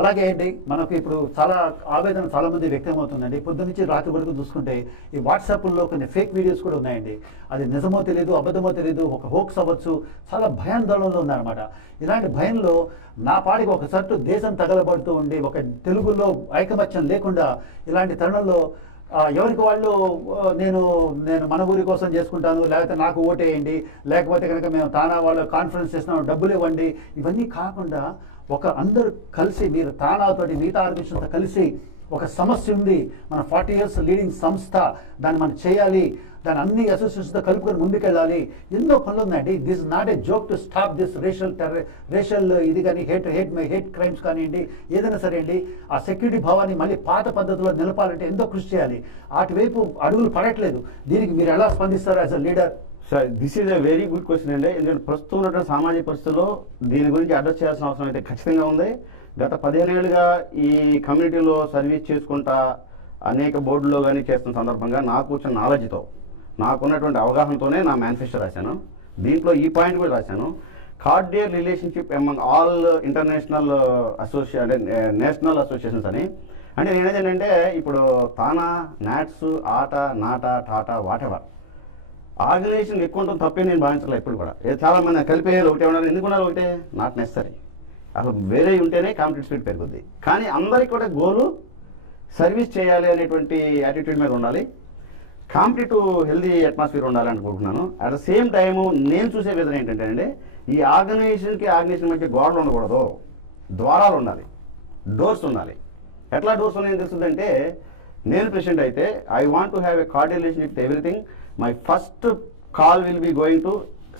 అలాగే ఏంటి మనకు ఇప్పుడు చాలా ఆవేదన చాలా మంది వ్యక్తమవుతుందండి. పొద్దు నుంచి రాత్రి వరకు చూసుకుంటే ఈ వాట్సాప్లో కొన్ని ఫేక్ వీడియోస్ కూడా ఉన్నాయండి. అది నిజమో తెలియదు, అబద్ధమో తెలియదు, ఒక హోక్స్ అవ్వచ్చు, చాలా భయాందోళనలో ఉందన్నమాట. ఇలాంటి భయంలో నా పాడికి ఒక సట్టు దేశం తగలబడుతూ ఉండి ఒక తెలుగులో ఐకమత్యం లేకుండా ఇలాంటి తరుణంలో ఎవరికి వాళ్ళు నేను మన ఊరి కోసం చేసుకుంటాను, లేకపోతే నాకు ఓటేయండి, లేకపోతే కనుక మేము తానా వాళ్ళు కాన్ఫరెన్స్ చేస్తున్నాం డబ్బులు ఇవ్వండి, ఇవన్నీ కాకుండా ఒక అందరూ కలిసి మీరు తానాతోటి మిగతా ఆర్గనైజేషన్తో కలిసి ఒక సమస్య ఉంది, మన 40 years లీడింగ్ సంస్థ, దాన్ని మనం చేయాలి, దాని అన్ని అసోసియేషన్స్తో కలుపుకొని ముందుకెళ్ళాలి, ఎన్నో పనులు ఉన్నాయండి. This not a joke to stop this racial ఇది కానీ హేట్ క్రైమ్స్ కానివ్వండి, ఏదైనా సరే అండి. ఆ సెక్యూరిటీ భావాన్ని మళ్ళీ పాత పద్ధతిలో నిలపాలంటే ఎంతో కృషి చేయాలి. అటువైపు అడుగులు పడట్లేదు. దీనికి మీరు ఎలా స్పందిస్తారు as a leader? Sir, this is a very good question అండి. ఎందుకంటే ప్రస్తుతం ఉన్నటువంటి సామాజిక పరిస్థితుల్లో దీని గురించి అడ్రస్ చేయాల్సిన అవసరం అయితే ఖచ్చితంగా ఉంది. గత 15 ఏళ్ళుగా ఈ కమ్యూనిటీలో సర్వీస్ చేసుకుంటా అనేక బోర్డుల్లో కానీ చేస్తున్న సందర్భంగా నాకు వచ్చిన నాలెడ్జ్తో, నాకున్నటువంటి అవగాహనతోనే నా మేనిఫెస్టో రాశాను. దీంట్లో ఈ పాయింట్ కూడా రాశాను, cordial relationship among all international national associations అని. అంటే నేనేంటంటే ఇప్పుడు తానా, నాట్స్, ఆట, నాట, టాటా, వాటెవర్ ఆర్గనైజేషన్ ఎక్కువ ఉంటుంది తప్పే నేను భావించలేదు ఇప్పుడు కూడా. చాలా మంది కలిపేయాలి ఒకటే ఉండాలి, ఎందుకు ఉండాలి ఒకటే, నాట్ నెసరీ. అసలు వేరే ఉంటేనే కాంపిటేటివ్ స్పీడ్ పెరుగుద్ది. కానీ అందరికీ కూడా గోలు సర్వీస్ చేయాలి అనేటువంటి యాటిట్యూడ్ మీద ఉండాలి, కాంపిటేటివ్ హెల్దీ అట్మాస్ఫియర్ ఉండాలి అనుకుంటున్నాను. అట్ ద సేమ్ టైము నేను చూసే విధానం ఏంటంటే అండి, ఈ ఆర్గనైజేషన్ మధ్య గోడలు ఉండకూడదు, ద్వారాలు ఉండాలి, డోర్స్ ఉండాలి. ఎట్లా డోర్స్ ఉన్నాయని తెలుస్తుందంటే, నేను ప్రెసిడెంట్ అయితే I want to have a cordial relationship with everything. My first call will be going to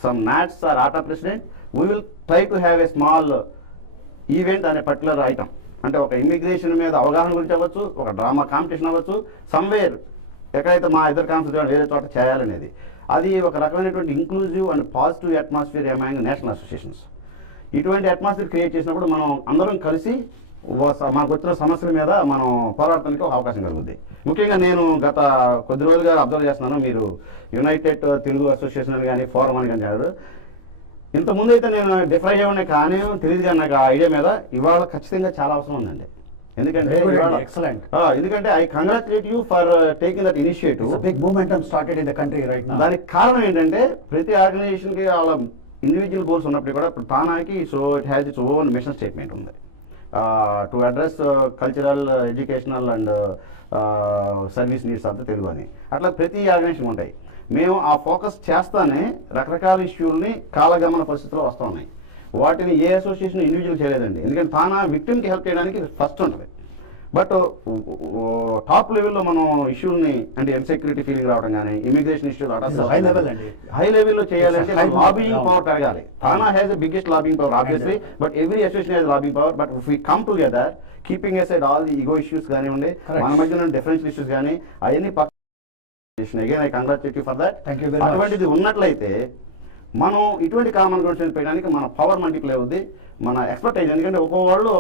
some NATS or ATA president. We will try to have a small event on a particular item. అంటే ఒక immigration మీద అవగాహన గురించి అవ్వచ్చు, ఒక drama competition అవ్వచ్చు, somewhere ఎక్కడైతే మా ఇద్దరు కాన్ఫరెన్స్ వేరే చోట చేయాలనేది. అది ఒక రకమైనటువంటి inclusive and positive atmosphere among national associations. ఇటువంటి అట్మాస్ఫియర్ క్రియేట్ చేసినప్పుడు మనం అందరం కలిసి మనకు వచ్చిన సమస్యల మీద మనం పోరాడటానికి ఒక అవకాశం కలుగుద్ది. ముఖ్యంగా నేను గత కొద్ది రోజులుగా అబ్జర్వ్ చేస్తున్నాను, మీరు యునైటెడ్ తెలుగు అసోసియేషన్ అని కానీ ఫోరం అని కానీ చెప్పారు. ఇంతకుముందు అయితే నేను డిఫర్ అయ్యేవాడిని కానీ తెలియదు, కానీ నాకు ఆ ఐడియా మీద ఇవాళ ఖచ్చితంగా చాలా అవసరం ఉందండి. ఎందుకంటే I congratulate you for taking that initiative. Big movement started in the country right now. దానికి కారణం ఏంటంటే ప్రతి ఆర్గనైజేషన్కి వాళ్ళ ఇండివిజువల్ గోల్స్ ఉన్నప్పుడు కూడా ఇప్పుడు తానాకి it has its own mission statement ఉంది to address cultural, educational and service needs of the Telugu అని. అట్లా ప్రతి ఆర్గనైజేషన్ ఉంటాయి. మేము ఆ ఫోకస్ చేస్తానే రకరకాల ఇష్యూల్ని కాలగమన పరిస్థితుల్లో వస్తూ ఉన్నాయి. వాటిని ఏ అసోసియేషన్ ఇండివిజువల్ చేయలేదండి. ఎందుకంటే తానా విక్టిమ్కి హెల్ప్ చేయడానికి ఫస్ట్ ఉంటుంది. బట్ టాప్ లెవెల్లో మనం ఇష్యూని అంటే ఇన్సెక్యూరిటీ ఫీలింగ్ రావడం కానీ, ఇమిగ్రేషన్ ఇష్యూలు హై లెవెల్లో చేయాలంటే లాబింగ్ పవర్ పెరగాలి. TANA has the biggest lobbying power obviously, but every association has lobbying power. But if we come together keeping aside all the ego issues కానివ్వండి, మన మధ్య డిఫరెన్షియల్ ఇష్యూస్ కానీ అవన్నీ again I congratulate you for that. అటువంటిది ఉన్నట్లయితే మనం ఇటువంటి common grounds పెట్టడానికి మన పవర్ మల్టిప్లై అవుద్ది, మన ఎక్స్పర్టైజ్. ఎందుకంటే ఒకళ్ళు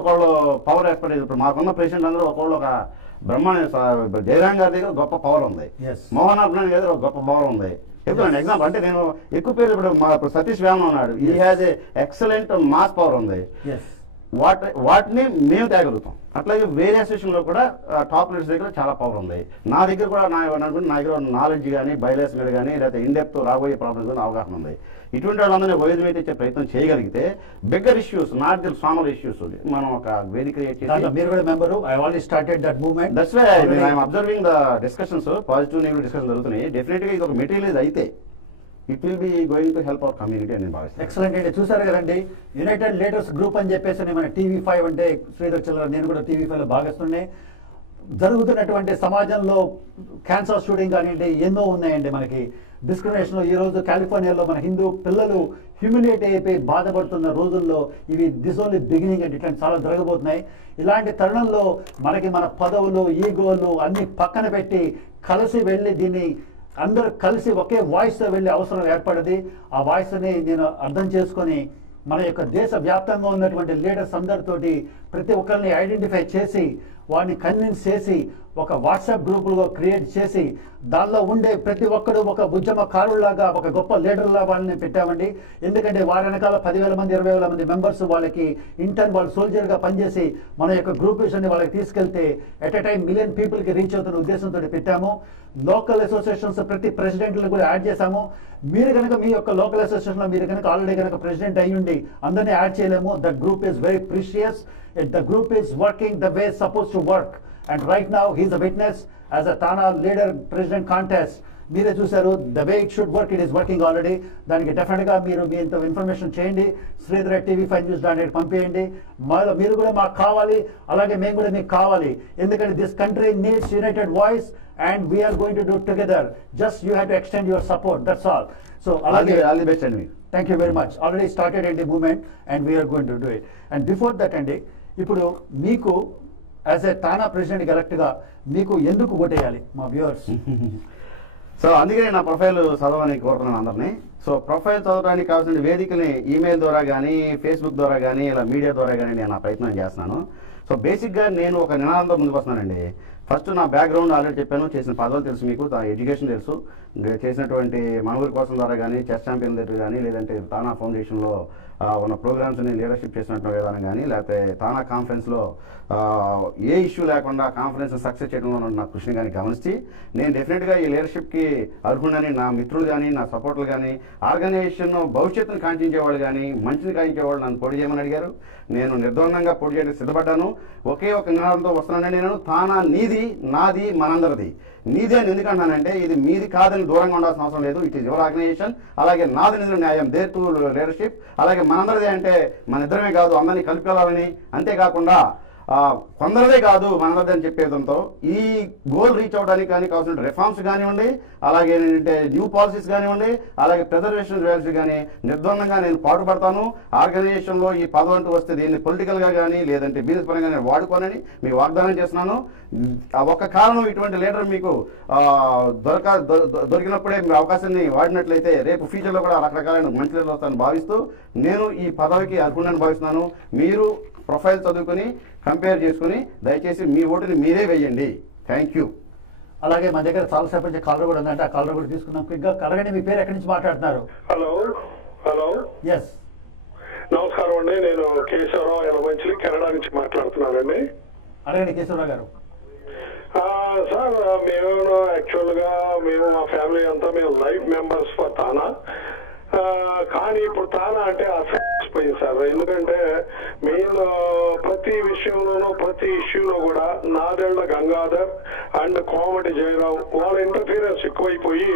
పవర్ ఎక్స్పర్టైజ్. ఇప్పుడు మాకున్న పేషెంట్ అందరూ ఒకళ్ళు ఒక జయరాం గారి దగ్గర గొప్ప పవర్ ఉంది, మోహన్ అబ్బాయి దగ్గర ఒక గొప్ప పవర్ ఉంది. చెప్తున్నాను ఎగ్జాంపుల్. అంటే నేను ఎక్కువ పేరు ఇప్పుడు సతీష్ వేమన్ ఉన్నాడు, ఈ has a excellent mass power ఉంది. వాటిని మేము తేగలుగుతాం. అట్లాగే వేరే అసోసియేషన్లో కూడా టాప్ లీడర్స్ దగ్గర చాలా పవర్ ఉంది. నా దగ్గర కూడా నా దగ్గర నాలెడ్జ్ కానీ, బయలేస్ మీద కానీ, లేకపోతే ఇండెప్త్ రాబోయే ప్రాబ్లమ్స్ మీద అవగాహన ఉంది. ఇటువంటి వాళ్ళందరినీ వైద్యం అయితే ఇచ్చే ప్రయత్నం చేయగలిగితే bigger issues, not the small issues, మనం ఒక వేదిక క్రియేట్ చేసి. మీరు కూడా member, I already started that movement. That's why I'm observing the discussions, positive negative discussion జరుగుతున్నాయి. డెఫినెట్గా ఇది ఒక మెటీరియల్ అయితే it will be going to help our community అని భావిస్తాను. ఎక్సలెంట్ అండి. చూసారు కదండి, యునైటెడ్ లీడర్స్ గ్రూప్ అని చెప్పేసి మన TV5 అంటే శ్రీధర్ చంద్ర, నేను కూడా TV5లో భాగస్తున్నాయి. జరుగుతున్నటువంటి సమాజంలో క్యాన్సర్ షూటింగ్ కానివ్వండి, ఎన్నో ఉన్నాయండి మనకి. డిస్క్రిమినేషన్ ఈ రోజు కాలిఫోర్నియాలో మన హిందూ పిల్లలు హ్యూమిలేట్ అయిపోయి బాధపడుతున్న రోజుల్లో ఇవి దిస్ ఓన్లీ బిగినింగ్ అండి. ఇట్లాంటి చాలా జరగబోతున్నాయి. ఇలాంటి తరుణంలో మనకి మన పదవులు, ఈగోలు అన్ని పక్కన పెట్టి కలిసి వెళ్ళి దీన్ని అందరూ కలిసి ఒకే వాయిస్తో వెళ్ళే అవసరం ఏర్పడింది. ఆ వాయిస్ని నేను అర్థం చేసుకొని మన యొక్క దేశ వ్యాప్తంగా ఉన్నటువంటి లీడర్స్ అందరితోటి ప్రతి ఒక్కరిని ఐడెంటిఫై చేసి వాడిని కన్విన్స్ చేసి ఒక వాట్సాప్ గ్రూపులుగా క్రియేట్ చేసి దానిలో ఉండే ప్రతి ఒక్కడు ఒక ఉద్యమకారులాగా ఒక గొప్ప లీడర్లా వాళ్ళని పెట్టామండి. ఎందుకంటే వారి వెనకాల 10,000 మంది 20,000 మంది మెంబర్స్ వాళ్ళకి ఇంటర్న్ వాళ్ళు సోల్జర్గా పనిచేసి మన యొక్క గ్రూప్ విషయాన్ని వాళ్ళకి తీసుకెళ్తే ఎట్ ఎ టైం 1 million పీపుల్కి రీచ్ అవుతున్న ఉద్దేశంతో పెట్టాము. లోకల్ అసోసియేషన్స్ ప్రతి ప్రెసిడెంట్లను కూడా యాడ్ చేశాము. మీరు కనుక మీ యొక్క లోకల్ అసోసియేషన్లో మీరు కనుక ఆల్రెడీ కనుక ప్రెసిడెంట్ అయ్యుండి అందరినీ యాడ్ చేయలేము. The group is very precious. The group is working the way suppose to work. And right now he is a witness as a Tana leader president contest. మీరే చూశారు the way it should work, it is working already. దానికి డెఫినెట్గా మీరు మీ ఇంత information చేయండి, Sridhar TV5 News పంపేయండి. మీరు కూడా మాకు కావాలి, అలాగే మేము కూడా మీకు కావాలి. ఎందుకంటే this country needs united voice and we're going to do together. Just you have to extend your support, that's all. So అలాగే ఆల్ ది బెస్ట్ అండి. Thank you very much. Already started అండి movement and we're going to do it. And before that అండి, ఇప్పుడు మీకు as a TANA president కరెక్ట్గా మీకు ఎందుకు ఓటేయాలి మా వ్యూవర్స్? సో అందుకే నా ప్రొఫైల్ చదవని కోరుతున్నాను అందరినీ. సో ప్రొఫైల్ చదవడానికి కావాల్సిన వేదికని ఈమెయిల్ ద్వారా కానీ ఫేస్బుక్ ద్వారా కానీ ఇలా మీడియా ద్వారా కానీ నేను నా ప్రయత్నం చేస్తున్నాను. సో బేసిక్గా నేను ఒక నినాదంతో ముందుకు వస్తున్నానండి. ఫస్ట్ నా బ్యాక్గ్రౌండ్ ఆల్రెడీ చెప్పాను, చేసిన పదవులు తెలుసు మీకు, ఎడ్యుకేషన్ తెలుసు, చేసినటువంటి మనవురి కోసం ద్వారా కానీ చెస్ ఛాంపియన్ దగ్గర కానీ లేదంటే తానా ఫౌండేషన్లో ఉన్న ప్రోగ్రామ్స్ని లీడర్షిప్ చేసినటువంటి విధానం కానీ లేకపోతే తానా కాన్ఫరెన్స్లో ఏ ఇష్యూ లేకుండా కాన్ఫరెన్స్ సక్సెస్ చేయడంలో నా కృషిని కానీ గమనించి నేను డెఫినెట్గా ఈ లీడర్షిప్కి అర్హుడని నా మిత్రులు కానీ నా సపోర్టులు కానీ ఆర్గనైజేషన్ భవిష్యత్తును కాంక్షించేవాళ్ళు కానీ మంచిని కాంక్షించేవాళ్ళు నన్ను పోటీ చేయమని అడిగారు. నేను నిర్ద్వందంగా పోటీ చేయడానికి సిద్ధపడ్డాను. ఒకే ఒక నినాదంతో వస్తున్నానండి నేను, తానా నీది, నాది, మనందరిది. నీది అని ఎందుకంటానంటే ఇది మీది కాదని దూరంగా ఉండాల్సిన అవసరం లేదు. It is your organisation. అలాగే నాది నిధులు న్యాయం దేర్ టు లీడర్షిప్. అలాగే మనందరిది అంటే మన ఇద్దరమే కాదు అందరినీ కలిపి అంతేకాకుండా కొందరదే కాదు మనందరిది అని చెప్పేదంతో ఈ గోల్ రీచ్ అవడానికి కానీ కావాల్సిన రిఫార్మ్స్ కానివ్వండి, అలాగే ఏంటంటే న్యూ పాలసీస్ కానివ్వండి, అలాగే ప్రిజర్వేషన్ వాల్యూస్ కానీ నిర్ద్వందంగా నేను పాటుపడతాను. ఆర్గనైజేషన్లో ఈ పదవి అంటూ వస్తే దీన్ని పొలిటికల్గా కానీ లేదంటే బిజినెస్ పరంగా నేను వాడుకోనని మీకు వాగ్దానం చేస్తున్నాను. ఒక్క కారణం ఇటువంటి లీడర్ మీకు దొరికినప్పుడే మీ అవకాశాన్ని వాడినట్లయితే రేపు ఫ్యూచర్లో కూడా రకరకాలైన మంచి లీడర్ వస్తానని భావిస్తూ నేను ఈ పదవికి అర్హుడని భావిస్తున్నాను. మీరు ప్రొఫైల్ చదువుకుని కంపేర్ చేసుకుని దయచేసి మీ ఓటుని మీరే వేయండి. Thank you. అలాగే మన దగ్గర చాలాసేపు నుంచి కాలర్ కూడా ఉందంటే ఆ కాలర్ కూడా తీసుకున్నాం. క్విక్గా కలగండి, మీ పేరు ఎక్కడి నుంచి మాట్లాడుతున్నారు? హలో ఎస్ నమస్కారం అండి. నేను కేశవరావు యలమంచిలి కెనడా నుంచి మాట్లాడుతున్నానండి. అడగండి కేశవరావు గారు. సార్ మేము యాక్చువల్గా మా ఫ్యామిలీ అంతా మేము లైఫ్ మెంబర్స్ ఫర్ తానా. కానీ ఇప్పుడు తానా అంటే అసలు సార్, ఎందుకంటే మెయిన్ ప్రతి విషయంలోనూ ప్రతి ఇష్యూలో కూడా నాదెళ్ల గంగాధర్ అండ్ కోమటి జయరావు వాళ్ళ ఇంటర్ఫీరెన్స్ ఎక్కువైపోయి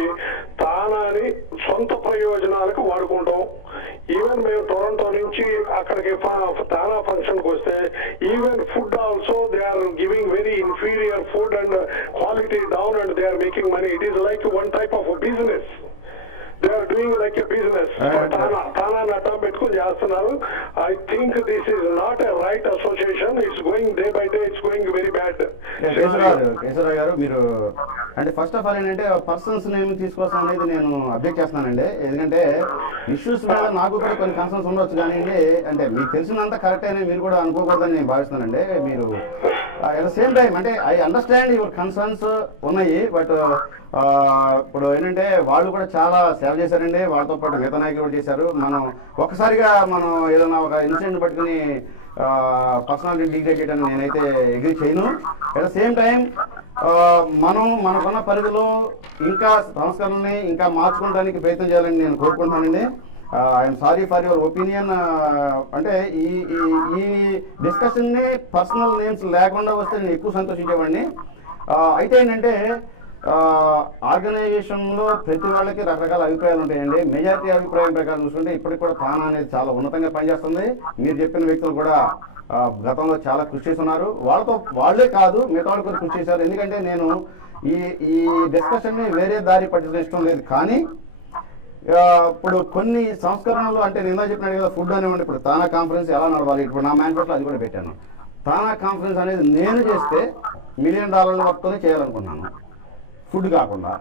తానాని సొంత ప్రయోజనాలకు వాడుకుంటాం. ఈవెన్ మేము టొరంటో నుంచి అక్కడికి తానా ఫంక్షన్కి వస్తే even food also they are giving very inferior food and quality down and they are making money. It is like one type of business. They are doing like a business. Tana Nata పెట్టుకుని చేస్తున్నారు. I think this is not a right association. It's going day by day. It's going very bad. Keshavarao గారు మీరు అంటే first of all ఏంటంటే persons name తీసుకోవాల్సిన అనేది నేను object చేస్తున్నానండి. ఎందుకంటే ఇష్యూస్ మీద నాకు కూడా కొన్ని కన్సర్న్స్ ఉండొచ్చు కానివ్వండి, అంటే మీకు తెలిసినంత కరెక్ట్ అయినా మీరు కూడా అనుకోకూడదని నేను భావిస్తున్నానండి. మీరు అట్ ద సేమ్ టైం అంటే ఐ అండర్స్టాండ్ యువర్ కన్సర్న్స్ ఉన్నాయి, బట్ ఇప్పుడు ఏంటంటే వాళ్ళు కూడా చాలా సేవ చేశారండి. వాళ్ళతో పాటు మిగతా నాయకులు కూడా చేశారు. మనం ఒక్కసారిగా మనం ఏదైనా ఒక ఇన్సిడెంట్ పట్టుకుని పర్సనాలిటీ డిగ్రేడ్ చేయడానికి నేనైతే అగ్రీ చేయను. అట్ ద సేమ్ టైం మనకున్న పరిధిలో ఇంకా సంస్కరణని ఇంకా మార్చుకోవడానికి ప్రయత్నం చేయాలని నేను కోరుకుంటున్నానండి. I'm sorry for your opinion. అంటే ఈ డిస్కషన్ని పర్సనల్ నేమ్స్ లేకుండా వస్తే నేను ఎక్కువ సంతోషించేవాడిని. అయితే ఏంటంటే ఆర్గనైజేషన్లో ప్రతి వాళ్ళకి రకరకాల అభిప్రాయాలు ఉంటాయండి. మెజారిటీ అభిప్రాయం ప్రకారం చూసుకుంటే ఇప్పటికి కూడా తానా అనేది చాలా ఉన్నతంగా పనిచేస్తుంది. మీరు చెప్పిన వ్యక్తులు కూడా గతంలో చాలా కృషి చేస్తున్నారు. వాళ్ళే కాదు మిగతా వాళ్ళు కూడా కృషి చేశారు. ఎందుకంటే నేను ఈ డిస్కషన్ని వేరే దారి పట్టించడం ఇష్టం లేదు. కానీ ఇప్పుడు కొన్ని సంస్కరణలు అంటే నేను చెప్పినట్టు కదా ఫుడ్ అనేవ్వండి. ఇప్పుడు తానా కాన్ఫరెన్స్ ఎలా నడవాలి, ఇప్పుడు నా మేనిఫెస్టోలో అది కూడా పెట్టాను. తానా కాన్ఫరెన్స్ అనేది నేను చేస్తే $1 million వర్క్తోనే చేయాలనుకున్నాను, ఫుడ్ కాకుండా.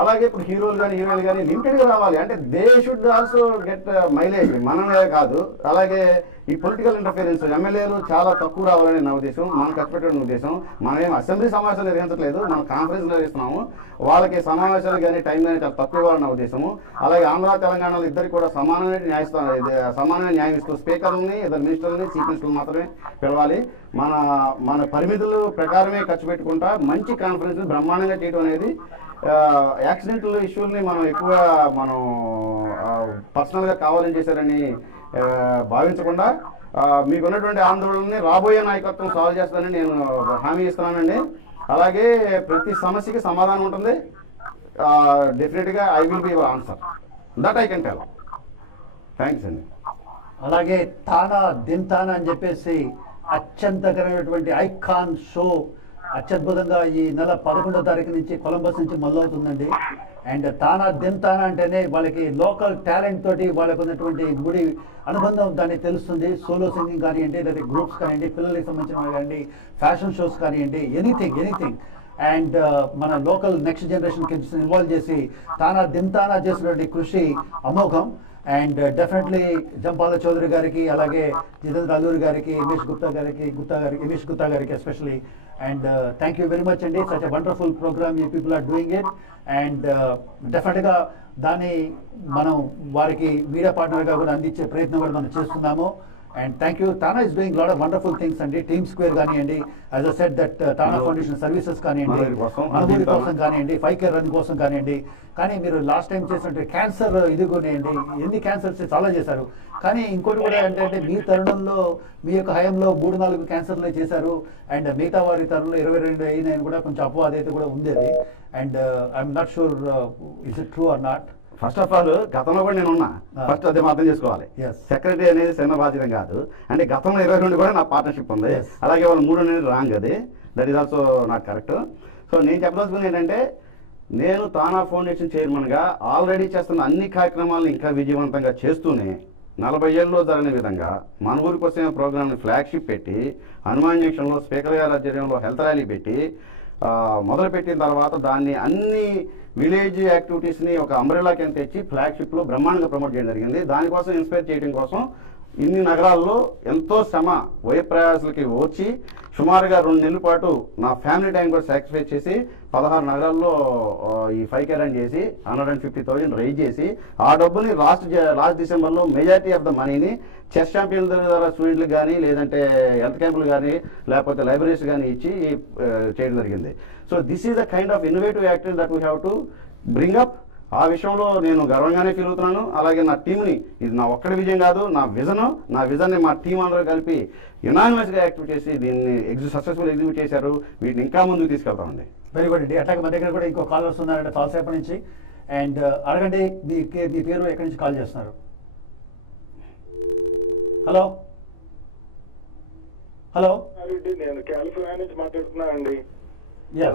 అలాగే ఇప్పుడు హీరోలు కానీ హీరోయిన్లు కానీ లిమిటెడ్గా రావాలి, అంటే they should also get mileage, మనమే కాదు. అలాగే ఈ పొలిటికల్ ఇంటర్ఫిరెన్స్ ఎమ్మెల్యేలు చాలా తక్కువ రావాలని నా ఉద్దేశం, మనం ఖర్చు పెట్టడం ఉద్దేశం. మనం ఏం అసెంబ్లీ సమావేశాలు నిర్వహించట్లేదు, మనం కాన్ఫరెన్స్ నిర్వహిస్తున్నాము. వాళ్ళకి సమావేశాలు కానీ టైం కానీ చాలా తక్కువ ఇవ్వాలని నా ఉద్దేశము. అలాగే ఆంధ్ర తెలంగాణలో ఇద్దరికి కూడా సమానమైన న్యాయం ఇస్తూ స్పీకర్ని, ఇద్దరు మినిస్టర్ని, చీఫ్ మినిస్టర్లు మాత్రమే పిలవాలి. మన పరిమితుల ప్రకారమే ఖర్చు పెట్టుకుంటా మంచి కాన్ఫరెన్స్ బ్రహ్మాండంగా చేయడం అనేది, యాక్సిడెంటల్ ఇష్యూల్ని మనం ఎక్కువగా పర్సనల్గా కావాలని చేశారని భావించకుండా మీకున్నటువంటి ఆందోళనని రాబోయే నాయకత్వం సాల్వ్ చేస్తానని నేను హామీ ఇస్తున్నానండి. అలాగే ప్రతి సమస్యకి సమాధానం ఉంటుంది. డెఫినెట్గా I will be your answer, that I can tell. Thanks అండి. అలాగే తానా దింతానా అని చెప్పేసి అత్యంతకరమైనటువంటి ఐకాన్ షో అత్యద్భుతంగా ఈ నెల 11వ తారీఖు నుంచి కొలంబస్ నుంచి మొదలవుతుందండి. అండ్ తానా దింతానా అంటేనే వాళ్ళకి లోకల్ టాలెంట్ తోటి వాళ్ళకు ఉన్నటువంటి ముడి అనుబంధం దాన్ని తెలుస్తుంది. సోలో సింగింగ్ కానివ్వండి, లేదా గ్రూప్స్ కానివ్వండి, పిల్లలకి సంబంధించిన కానివ్వండి, ఫ్యాషన్ షోస్ కానివ్వండి, ఎనీథింగ్. అండ్ మన local next generation kids involve చేసి తానా దింతానా చేసినటువంటి కృషి అమోఘం. అండ్ డెఫినెట్లీ జంపాల చౌదరి గారికి, అలాగే జితేంద్ర అల్లూరి గారికి, ఉమేష్ గుప్తా గారికి especially. And thank you very much అండి. Such a wonderful program, you people are doing it. And డెఫినెట్గా దాన్ని మనం వారికి మీడియా పార్ట్నర్గా కూడా అందించే ప్రయత్నం కూడా మనం చేస్తున్నాము. And thank you. TANA is doing lot of wonderful things అండి. టీమ్ స్క్వేర్ కానివ్వండి, as a set that TANA foundation services కానివ్వండి, మనూరి కోసం కానివ్వండి, 5K రన్ కోసం కానివ్వండి. కానీ మీరు లాస్ట్ టైం చేసినట్టు క్యాన్సర్ ఇది కొనివ్వండి, ఎన్ని క్యాన్సర్స్ చాలా చేశారు. కానీ ఇంకోటి కూడా ఏంటంటే మీ తరుణంలో, మీ యొక్క హయాంలో 3-4 క్యాన్సర్లు చేశారు. అండ్ మిగతా వారి తరుణంలో 22 అయినాయని కూడా కొంచెం అపవాదం అయితే కూడా ఉంది అది. And I'm not sure is it true or not. First of all గతంలో కూడా నేను ఉన్నా, ఫస్ట్ అదే అర్థం చేసుకోవాలి. సెక్రటరీ అనేది చిన్న బాధ్యత కాదు. అంటే గతంలో 22 కూడా నా పార్ట్నర్షిప్ ఉంది. అలాగే వాళ్ళు 3 అనేది రాంగ్, అది that is also not correct. So నేను చెప్పదలుచుకుంది ఏంటంటే, నేను తానా ఫౌండేషన్ చైర్మన్గా ఆల్రెడీ చేస్తున్న అన్ని కార్యక్రమాలను ఇంకా విజయవంతంగా చేస్తూనే 40 ఏళ్ళలో జరిగిన విధంగా మన ఊరికి వస్తున్న ప్రోగ్రామ్ని ఫ్లాగ్షిప్ పెట్టి, హనుమాన్ జంక్షన్లో స్పీకర్ గారి ఆధ్వర్యంలో హెల్త్ ర్యాలీ పెట్టి మొదలుపెట్టిన తర్వాత దాన్ని అన్ని విలేజ్ యాక్టివిటీస్ని ఒక అంబ్రెలా కింద తెచ్చి ఫ్లాగ్షిప్లో బ్రహ్మాండంగా ప్రమోట్ చేయడం జరిగింది. దానికోసం ఇన్స్పైర్ చేయడం కోసం ఇన్ని నగరాల్లో ఎంతో శ్రమ వయప్రయాసాలకి వచ్చి సుమారుగా 2 నెలల పాటు నా ఫ్యామిలీ టైం కూడా సాక్రిఫైస్ చేసి 16 నగరాల్లో ఈ 5K రన్ చేసి 150,000 రైజ్ చేసి ఆ డబ్బుని లాస్ట్ డిసెంబర్లో మెజారిటీ ఆఫ్ ద మనీని చెస్ ఛాంపియన్ల ద్వారా స్టూడెంట్లకు కానీ, లేదంటే హెల్త్ క్యాంపులు కానీ, లేకపోతే లైబ్రరీస్ కానీ ఇచ్చి చేయడం జరిగింది. So this is the kind of innovative activity that we have to bring up. ఆ విషయంలో నేను గర్వంగానే ఫీల్ అవుతున్నాను. అలాగే నా టీంని, ఇది నా ఒక్కడి విజయం కాదు, నా విజన్ని మా టీం అందరూ కలిపి యునానిమస్గా యాక్టివ్ చేసి దీన్ని సక్సెస్ఫుల్ ఎగ్జిక్యూట్ చేశారు. వీటిని ఇంకా ముందుకు తీసుకెళ్తామండి. వెరీ గుడ్ అండి. అట్లాగే మా దగ్గర కూడా ఇంకో కాలర్స్ ఉన్నారండి కాల్సేపటి నుంచి. అండ్ అడగండి, మీ పేరు ఎక్కడి నుంచి కాల్ చేస్తున్నారు? హలో నేను కాలిఫోర్నియా నుంచి మాట్లాడుతున్నా అండి. Yeah.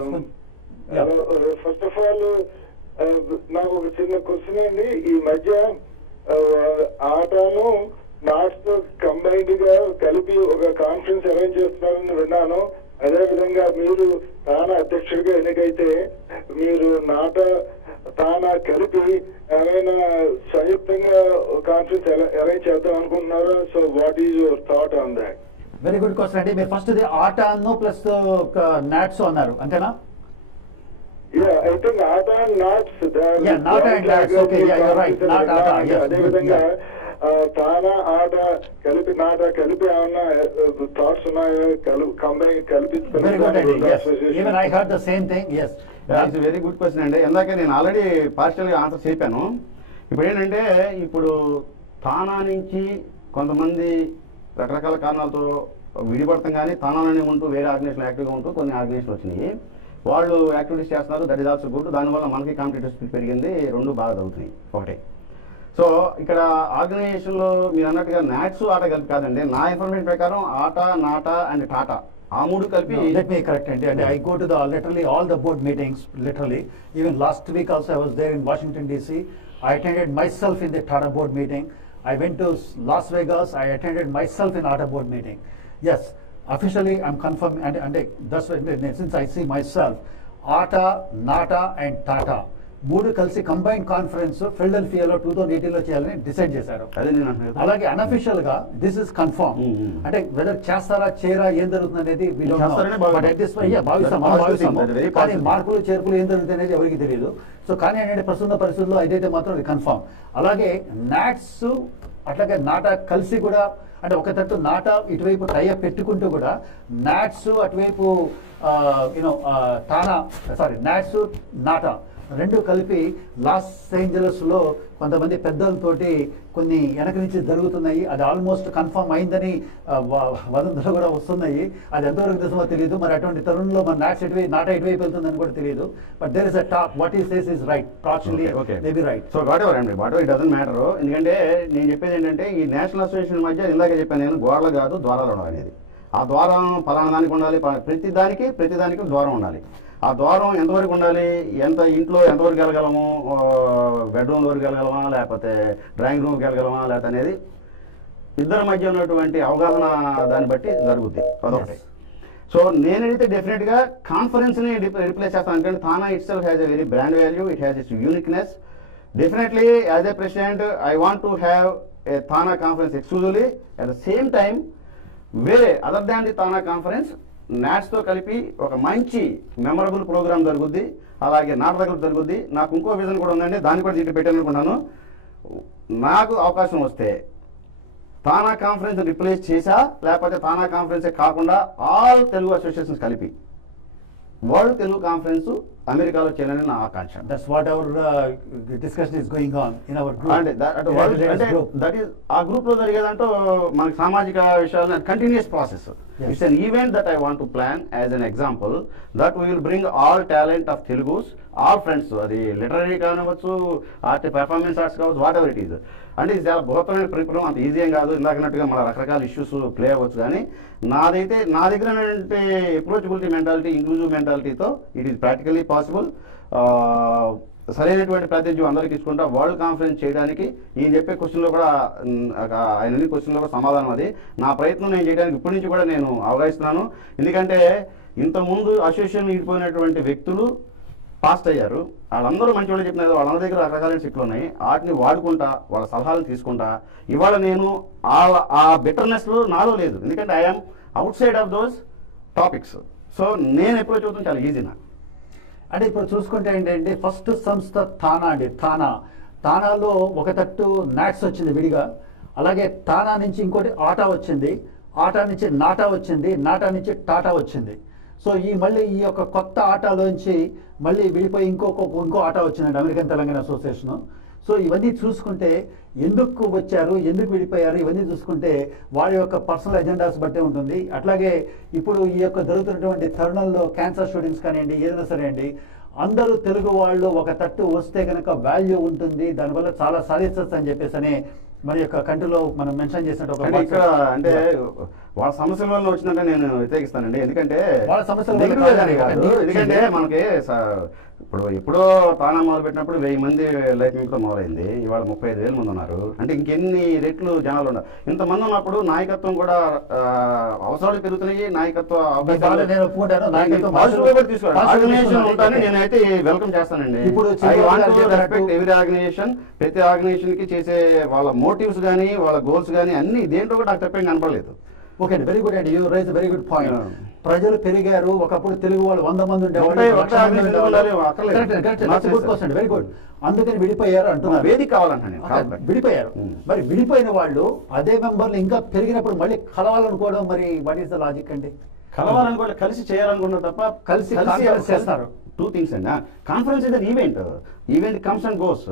ఫస్ట్ ఆఫ్ ఆల్ నాకు ఒక చిన్న క్వశ్చన్ అండి. ఈ మధ్య ఆటను నాట్స్ తో కంబైన్డ్ గా కలిపి ఒక కాన్ఫరెన్స్ అరేంజ్ చేస్తున్నారని విన్నాను. అదేవిధంగా మీరు తానా అధ్యక్షుడిగా ఎన్నికైతే మీరు తానా కలిపి ఏమైనా సంయుక్తంగా కాన్ఫరెన్స్ అరేంజ్ చేద్దాం అనుకుంటున్నారా? So what is your thought on that? Very good question అండి. మీరు ఫస్ట్ ఆటాను ప్లస్ నాట్స్ అన్నారు, అంతేనా? Yeah, I think Aata and Nats. Yeah, Nata and Nats. Okay, yeah, you're right. Not Aata. Yes. అదేవిధంగా తానా ఆట కలిపి ఏమన్నా థాట్స్ ఉన్నాయో కలిపిస్తారు? Very good idea. Yes. Even I heard the same thing. Yes. That's a very good question అండి. ఇందాక నేను already పార్షియల్గా answer చెప్పాను. ఇప్పుడు ఏంటంటే, ఇప్పుడు తానా నుంచి కొంతమంది రకరకాల కారణాలతో విడిపడతాం, కానీ తానాలోనే ఉంటూ వేరే ఆర్గనైజేషన్ యాక్టివ్గా ఉంటూ కొన్ని ఆర్గనైజేషన్ వచ్చినాయి. వాళ్ళు యాక్టివిటీస్ చేస్తున్నారు, దట్ ఈస్ ఆల్సో గుడ్. దానివల్ల మనకి కాంపిటేటివ్ స్పిరిట్ పెరిగింది, 2 బాగా జరుగుతున్నాయి. ఒకటి, సో ఇక్కడ ఆర్గనైజేషన్లో మీరు అన్నట్టుగా నాట్స్ ఆట కలిపి కాదండి. నా ఇన్ఫర్మేషన్ ప్రకారం ఆట, నాట అండ్ టాటా ఆ 3 కలిపి. Let me correct it. And I go to literally all the board meetings, literally. Even last week also I was there in Washington DC. I attended myself in the Tata board meeting. I went to Las Vegas. I attended myself in Tata board meeting. Yes. Officially, I'm confirmed, and that's why, since I see myself, Aata, Nata, and Tata, మూడు కలిసి combined conference ఫిలడెల్ఫియాలో 2018లో చేయాలని decide చేశారు. అదే నేను అంటున్నాను. అలాగే unofficial గా this is confirm. అంటే వెదర్ చేస్తారా చేయరా ఏం జరుగుతుంది అనేది చేస్తారనే భావిస్తాం. కానీ మార్పులు చేర్పులు ఏం జరుగుతుంది అనేది ఎవరికి తెలియదు. సో కానీ ఏంటంటే ప్రస్తుత పరిస్థితుల్లో ఇదైతే మాత్రం అది కన్ఫర్మ్. అలాగే నాట్స్ అట్లాగే నాటా కలిసి కూడా అంటే ఒక తట్టు నాటా ఇటువైపు టైఅప్ పెట్టుకుంటూ కూడా నాట్స్ అటువైపు నాట్స్ నాటా రెండు కలిపి లాస్ ఏంజలస్ లో కొంతమంది పెద్దలతోటి కొన్ని వెనక నుంచి జరుగుతున్నాయి. అది ఆల్మోస్ట్ కన్ఫర్మ్ అయిందని వదంతులు కూడా వస్తున్నాయి. అది ఎంతవరకు నిజమో తెలియదు. మరి అటువంటి తరుణంలో మన నాటా ఎటువైపు వెళ్తుందని కూడా తెలియదు. But there is a talk. What he says is right. Partially maybe right. So whatever అండి, whatever it doesn't matter. ఎందుకంటే నేను చెప్పేది ఏంటంటే ఈ నేషనల్ అసోసియేషన్ మధ్య ఇందాక చెప్పాను నేను, గోడలు కాదు ద్వారాలు ఉండాలి అనేది. ఆ ద్వారం పలానా దానికి ఉండాలి, ప్రతిదానికి ద్వారం ఉండాలి. ఆ ద్వారం ఎంతవరకు ఉండాలి, ఇంట్లో ఎంతవరకు వెళ్ళగలము, బెడ్రూమ్ వరకు వెళ్ళగలమా, లేకపోతే డ్రాయింగ్ రూమ్కి వెళ్ళగలమా, లేకపోతే అనేది ఇద్దరి మధ్య ఉన్నటువంటి అవగాహన దాన్ని బట్టి జరుగుద్ది. అదొకటి. సో నేనైతే డెఫినెట్గా కాన్ఫరెన్స్ని రిప్లేస్ చేస్తాను. ఎందుకంటే TANA itself has a very brand value, it has its uniqueness. Definitely as a president I want to have a TANA conference exclusively. At the same time వేరే other than the TANA conference నాట్స్తో కలిపి ఒక మంచి memorable programme జరుగుద్ది. అలాగే నాటకాలు జరుగుద్ది. నాకు ఇంకో విజన్ కూడా ఉందండి, దాన్ని కూడా దీంట్లో పెట్టాను అనుకున్నాను. నాకు అవకాశం వస్తే తానా కాన్ఫరెన్స్ రిప్లేస్ చేసా, లేకపోతే తానా కాన్ఫరెన్సే కాకుండా ఆల్ తెలుగు అసోసియేషన్స్ కలిపి వరల్డ్ తెలుగు కాన్ఫరెన్స్ అమెరికాలో చేయాలని నా ఆకాంక్ష. That's what our discussion is going on in our group. అంటే దట్ ఈస్ ఆ గ్రూప్ లో జరిగేదంటూ మనకి సామాజిక విషయాలు continuous process. It's an event that I want to plan as an example that we will bring all talent of Telugus, all friends. అది literary కానివచ్చు, art performance arts కావచ్చు, what ever it is. అంటే ఇది చాలా బృహత్తమైన పరికరం, అంత easy ఏం కాదు. ఇందాకన్నట్టుగా మన రకరకాల ఇష్యూస్ ప్లే అవ్వచ్చు. కానీ నా దగ్గర అప్రోచబిలిటీ మెంటాలిటీ, ఇంక్లూజివ్ మెంటాలిటీతో ఇట్ ఈస్ ప్రాక్టికలీ పాసిబుల్. సరైనటువంటి ప్రాతినిధ్యం అందరికి ఇచ్చుకుంటా వరల్డ్ కాన్ఫరెన్స్ చేయడానికి ఈయన చెప్పే క్వశ్చన్లో కూడా ఆయన క్వశ్చన్లో కూడా సమాధానం అది. నా ప్రయత్నం నేను చేయడానికి ఇప్పటి నుంచి కూడా నేను అవగాహిస్తున్నాను. ఎందుకంటే ఇంతకుముందు అసోసియేషన్ ఈడిపోయినటువంటి వ్యక్తులు పాస్ట్ అయ్యారు. వాళ్ళందరూ మంచి వాళ్ళు చెప్పినారు. వాళ్ళందరి దగ్గర రకరకాల శక్తులు ఉన్నాయి. వాటిని వాడుకుంటా, వాళ్ళ సలహాలు తీసుకుంటా ఇవాళ నేను ఆ బెటర్నెస్లో నాలో లేదు. ఎందుకంటే I'm out side of those topics. So నేను ఎప్పుడో చూద్దాం చాలా ఈజీ నాకు. అంటే ఇప్పుడు చూసుకుంటే ఏంటంటే ఫస్ట్ సంస్థ తానా అండి. తానాలో ఒక తట్టు నాట్స్ వచ్చింది విడిగా. అలాగే తానా నుంచి ఇంకోటి ఆటా వచ్చింది. ఆటా నుంచి నాటా వచ్చింది. నాటా నుంచి టాటా వచ్చింది. సో మళ్ళీ ఈ యొక్క కొత్త ఆటలోంచి మళ్ళీ విడిపోయి ఇంకో ఆట వచ్చిందండి, అమెరికన్ తెలంగాణ అసోసియేషన్. సో ఇవన్నీ చూసుకుంటే ఎందుకు వచ్చారు, ఎందుకు విడిపోయారు, ఇవన్నీ చూసుకుంటే వారి యొక్క పర్సనల్ ఎజెండాస్ బట్టే ఉంటుంది. అట్లాగే ఇప్పుడు ఈ యొక్క జరుగుతున్నటువంటి తరుణంలో క్యాన్సర్ స్టూడెంట్స్ కానివ్వండి, ఏదైనా సరే అండి, అందరూ తెలుగు వాళ్ళు ఒక తట్టు వస్తే కనుక వాల్యూ ఉంటుంది, దానివల్ల చాలా సాధించవచ్చు అని చెప్పేసి మన యొక్క కంట్రీలో మనం మెన్షన్ చేసినట్టు ఇక్కడ అంటే వాళ్ళ సమస్యల వల్ల వచ్చిందంటే నేను వ్యతిరేకిస్తానండి. ఎందుకంటే వాళ్ళ సమస్యలు ఎందుకంటే మనకి ఇప్పుడు ఎప్పుడో తానా మొదలు పెట్టినప్పుడు 1000 మంది లైఫ్ మీతో మొదలైంది. ఇవాళ 35,000 మంది ఉన్నారు. అంటే ఇంకెన్ని రెట్లు జనాలు ఉన్నారు. ఇంతమంది ఉన్నప్పుడు నాయకత్వం కూడా అవసరాలు పెరుగుతున్నాయి. నాయకత్వ ఆర్గనైజేషన్ ఉంటాను నేనైతే వెల్కమ్ చేస్తానండి. ఇప్పుడు ఎవ్రీ ఆర్గనైజేషన్, ప్రతి ఆర్గనైజేషన్ కి చేసే వాళ్ళ మోటివ్స్ కానీ వాళ్ళ గోల్స్ కానీ అన్ని దేంట్లో కూడా నాకు తప్పేం కనపడలేదు. ఓకే అండి, వెరీ గుడ్ అండి. You raise very good point. ప్రజలు పెరిగారు. ఒకప్పుడు తెలుగు వాళ్ళు 100 మంది ఉండేవాళ్ళు. Very good. అందుకని విడిపోయారు అంటున్నారు. వేదిక కావాలంటే విడిపోయారు. మరి విడిపోయిన వాళ్ళు అదే మెంబర్లు ఇంకా పెరిగినప్పుడు మళ్ళీ కలవాలనుకోవడం, మరి వాట్ ఈస్ ద లాజిక్ అండి? కలవాలనుకోవడం, కలిసి చేయాలనుకున్నారు తప్ప కలిసి చేస్తారు. Two things and conference is an event. Event comes and goes.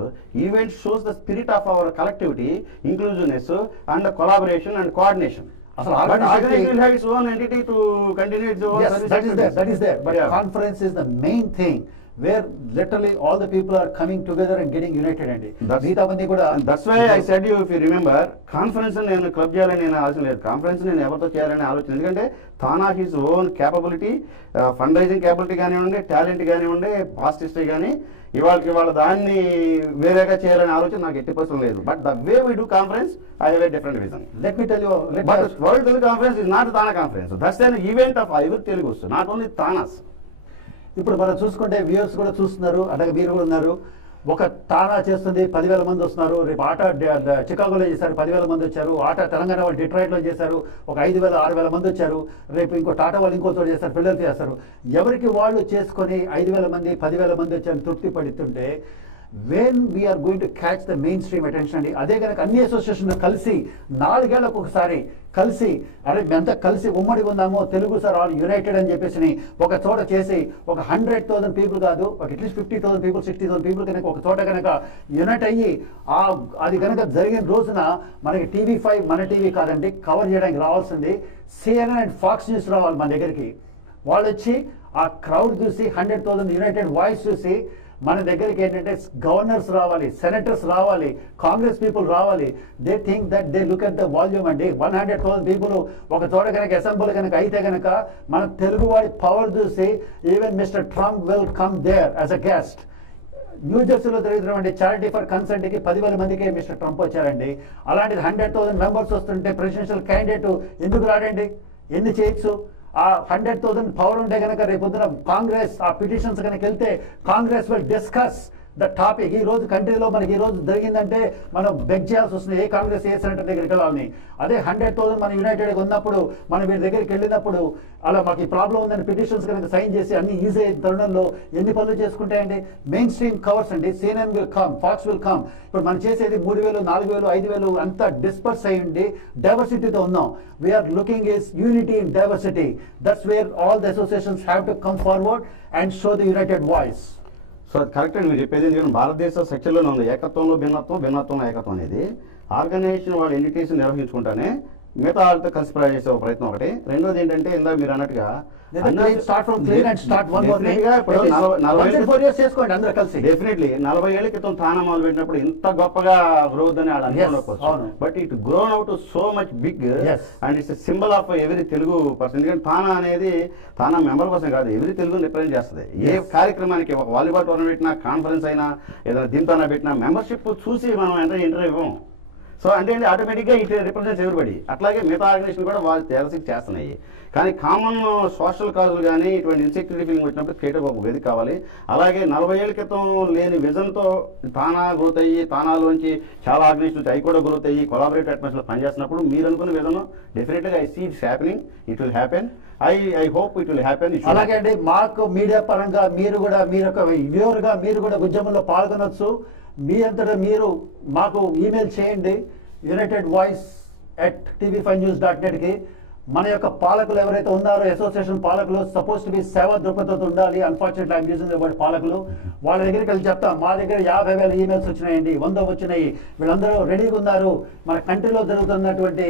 Event shows the spirit of our collectivity, inclusiveness and collaboration and coordination. But organization will have its own entity to continue its own service. That is there. But conference is the main thing where literally all the people are coming together and getting united అండి. That's why I said you, if you remember, conference నేను club చేయాలని నేను ఆలోచన లేదు. Conference నేను ఎవరితో చేయాలని ఆలోచన. ఎందుకంటే TANA his own capability, fund raising capability కానివ్వండి, టాలెంట్ కానివ్వండి, పాస్ట్ హిస్టరీ కానీ ఇవాళ దాన్ని వేరేగా చేయాలని ఆలోచన నాకు ఎట్టి పరిస్థితులు లేదు. But the way we do conference I have a different vision. Let me tell you, but world Telugu conference is not TANA conference. That's an event of every Telugu, not only తానాస్. ఇప్పుడు మనం చూసుకుంటే వ్యూయర్స్ కూడా చూస్తున్నారు, అలాగే మీరు కూడా ఉన్నారు. ఒక తానా చేస్తుంది 10,000 మంది వస్తున్నారు, రేపు ఆట చికాగోలో చేశారు 10,000 మంది వచ్చారు, ఆట తెలంగాణ వాళ్ళు డిట్రాయిట్లో చేశారు ఒక 5,000 6,000 మంది వచ్చారు, రేపు ఇంకో టాటా వాళ్ళు ఇంకో చోట చేస్తారు, పిల్లలు చేస్తారు. ఎవరికి వాళ్ళు చేసుకొని 5,000 మంది 10,000 మంది వచ్చారు తృప్తి పడుతుంటే when we are going to catch the mainstream attention అండి, అదే కనుక అన్ని అసోసియేషన్లు కలిసి 4 ఏళ్లకు ఒకసారి కలిసి అరే మేమంతా కలిసి ఉమ్మడి ఉందాము తెలుగు సార్ ఆల్ యునైటెడ్ అని చెప్పేసి ఒక చోట చేసి ఒక 100,000 పీపుల్ కాదు ఒక అట్లీస్ట్ 50,000 పీపుల్ 60,000 పీపుల్ కనుక ఒక చోట కనుక యునైట్ అయ్యి అది కనుక జరిగిన రోజున మనకి TV5 మన టీవీ కాదండి కవర్ చేయడానికి రావాల్సింది CNN అండ్ ఫాక్స్ న్యూస్ రావాలి మన దగ్గరికి. వాళ్ళు వచ్చి ఆ క్రౌడ్ చూసి 100,000 యునైటెడ్ వాయిస్ చూసి మన దగ్గరికి ఏంటంటే గవర్నర్స్ రావాలి, సెనేటర్స్ రావాలి, కాంగ్రెస్ పీపుల్ రావాలి. They think that they look at the volume అండి. 100,000 పీపుల్ ఒక చోట కనుక అసెంబ్లీ కనుక అయితే కనుక మన తెలుగువాడి పవర్ చూసి even mister Trump will come there as a guest. న్యూజెర్సీలో జరుగుతున్నటువంటి చారిటీ ఫర్ కన్సల్ట్కి 10,000 మందికి మిస్టర్ ట్రంప్ వచ్చారండి. అలాంటిది 100,000 మెంబర్స్ వస్తుంటే ప్రెసిడెన్షియల్ క్యాండిడేట్ ఎందుకు రాడండి? ఎన్ని చేయొచ్చు? ఆ 100,000 పవర్ ఉంటే కనుక రేపొద్దున కాంగ్రెస్ ఆ పిటిషన్స్ కనుక వెళ్తే Congress will discuss the topic. ఈ రోజు కంట్రీలో మనకి ఈ రోజు జరిగిందంటే మనం బెగ్ చేయాల్సి వస్తుంది ఏ కాంగ్రెస్ ఏ సెనేటర్ దగ్గరికి వెళ్ళాలని. అదే 100,000 మన యునైటెడ్ ఉన్నప్పుడు మనం వీరి దగ్గరికి వెళ్ళినప్పుడు అలా మాకు ఈ ప్రాబ్లం ఉందని పిటిషన్స్ కనుక సైన్ చేసి అన్ని ఈజీ అయిన తరుణంలో ఎన్ని పనులు చేసుకుంటాయండి? మెయిన్ స్ట్రీమ్ కవర్స్ అండి, CNN will come, Fox will come. ఇప్పుడు మనం చేసేది 3,000 4,000 5,000 అంతా డిస్పర్స్ అయ్యండి డైవర్సిటీతో ఉన్నాం. We are looking is unity in diversity. That's where all the associations have to come forward and show the united voice. So అది correct అండి మీరు చెప్పేది. ఎందుకంటే భారతదేశ సెక్షన్లోనే ఉంది ఏకత్వంలో భిన్నత్వం, భిన్నత్వంలో ఏకత్వం అనేది. ఆర్గనైజేషన్ వాళ్ళు ఎడ్యుకేషన్ నిర్వహించుకుంటానే మిగతా వాళ్ళతో కలిసి చేసే ప్రయత్నం ఒకటి. రెండోది ఏంటంటే ఇందాక మీరు అన్నట్టుగా డెఫినెట్లీ 40 ఏళ్ల క్రితం తానా మొదలు పెట్టినప్పుడు ఇంత గొప్పగా గ్రోత్ అని వాళ్ళు అనుకోవచ్చు. But it grown out so much big and it's symbol of every Telugu person. ఎందుకంటే తానా అనేది తానా మెంబర్ కోసం కాదు, ఎవరీ తెలుగుని రిప్రజెంట్ చేస్తుంది. ఏ కార్యక్రమానికి ఒక వాలీబాల్ టోర్నమెంట్ పెట్టినా, కాన్ఫరెన్స్ అయినా, ఏదైనా దీంతో పెట్టినా మెంబర్షిప్ చూసి మనం ఇంటర్వ్యూ ఇవ్వం. సో అంటే ఆటోమేటిక్గా ఇట్ రిప్రజెంట్స్ ఎవరిబడి. అట్లాగే మిగతా ఆర్గనైజేషన్ కూడా వాళ్ళు తేల్సి చేస్తున్నాయి. కానీ కామన్ సోషల్ కాజులు కానీ ఇటువంటి ఇన్సెక్యూరిటీ ఫీలింగ్ వచ్చినప్పుడు క్రియేటివ్ ఒక వేదిక కావాలి. అలాగే 40 ఏళ్ల క్రితం లేని విజన్తో తానా గ్రోత్ అయ్యి, తానాలోంచి చాలా ఆర్గనైజేషన్ అవి కూడా గ్రోత్ అయ్యి కొలాబరేటివ్ అట్మాస్ఫియర్ పనిచేస్తున్నప్పుడు మీరు అనుకున్న విధం డెఫినెట్గా I see it's happening, it will happen. I hope it will happen. అలాగే అండి మాకు మీడియా పరంగా మీరు కూడా మీరు ఒక వ్యూవర్గా మీరు కూడా ఉద్యమంలో పాల్గొనొచ్చు. మీ అంతటా మీరు మాకు ఈమెయిల్ చేయండి united@tv5news.net. మన యొక్క పాలకులు ఎవరైతే ఉన్నారో అసోసియేషన్ పాలకులు సపోజ్ టు బి సేవా దృక్పథంతో ఉండాలి. Unfortunately I'm using the word పాలకులు. వాళ్ళ దగ్గరికి వెళ్ళి చెప్తాం మా దగ్గర 50,000 ఈమెయిల్స్ వచ్చినాయండి, 100 వచ్చినాయి, వీళ్ళందరూ రెడీగా ఉన్నారు. మన కంట్రీలో జరుగుతున్నటువంటి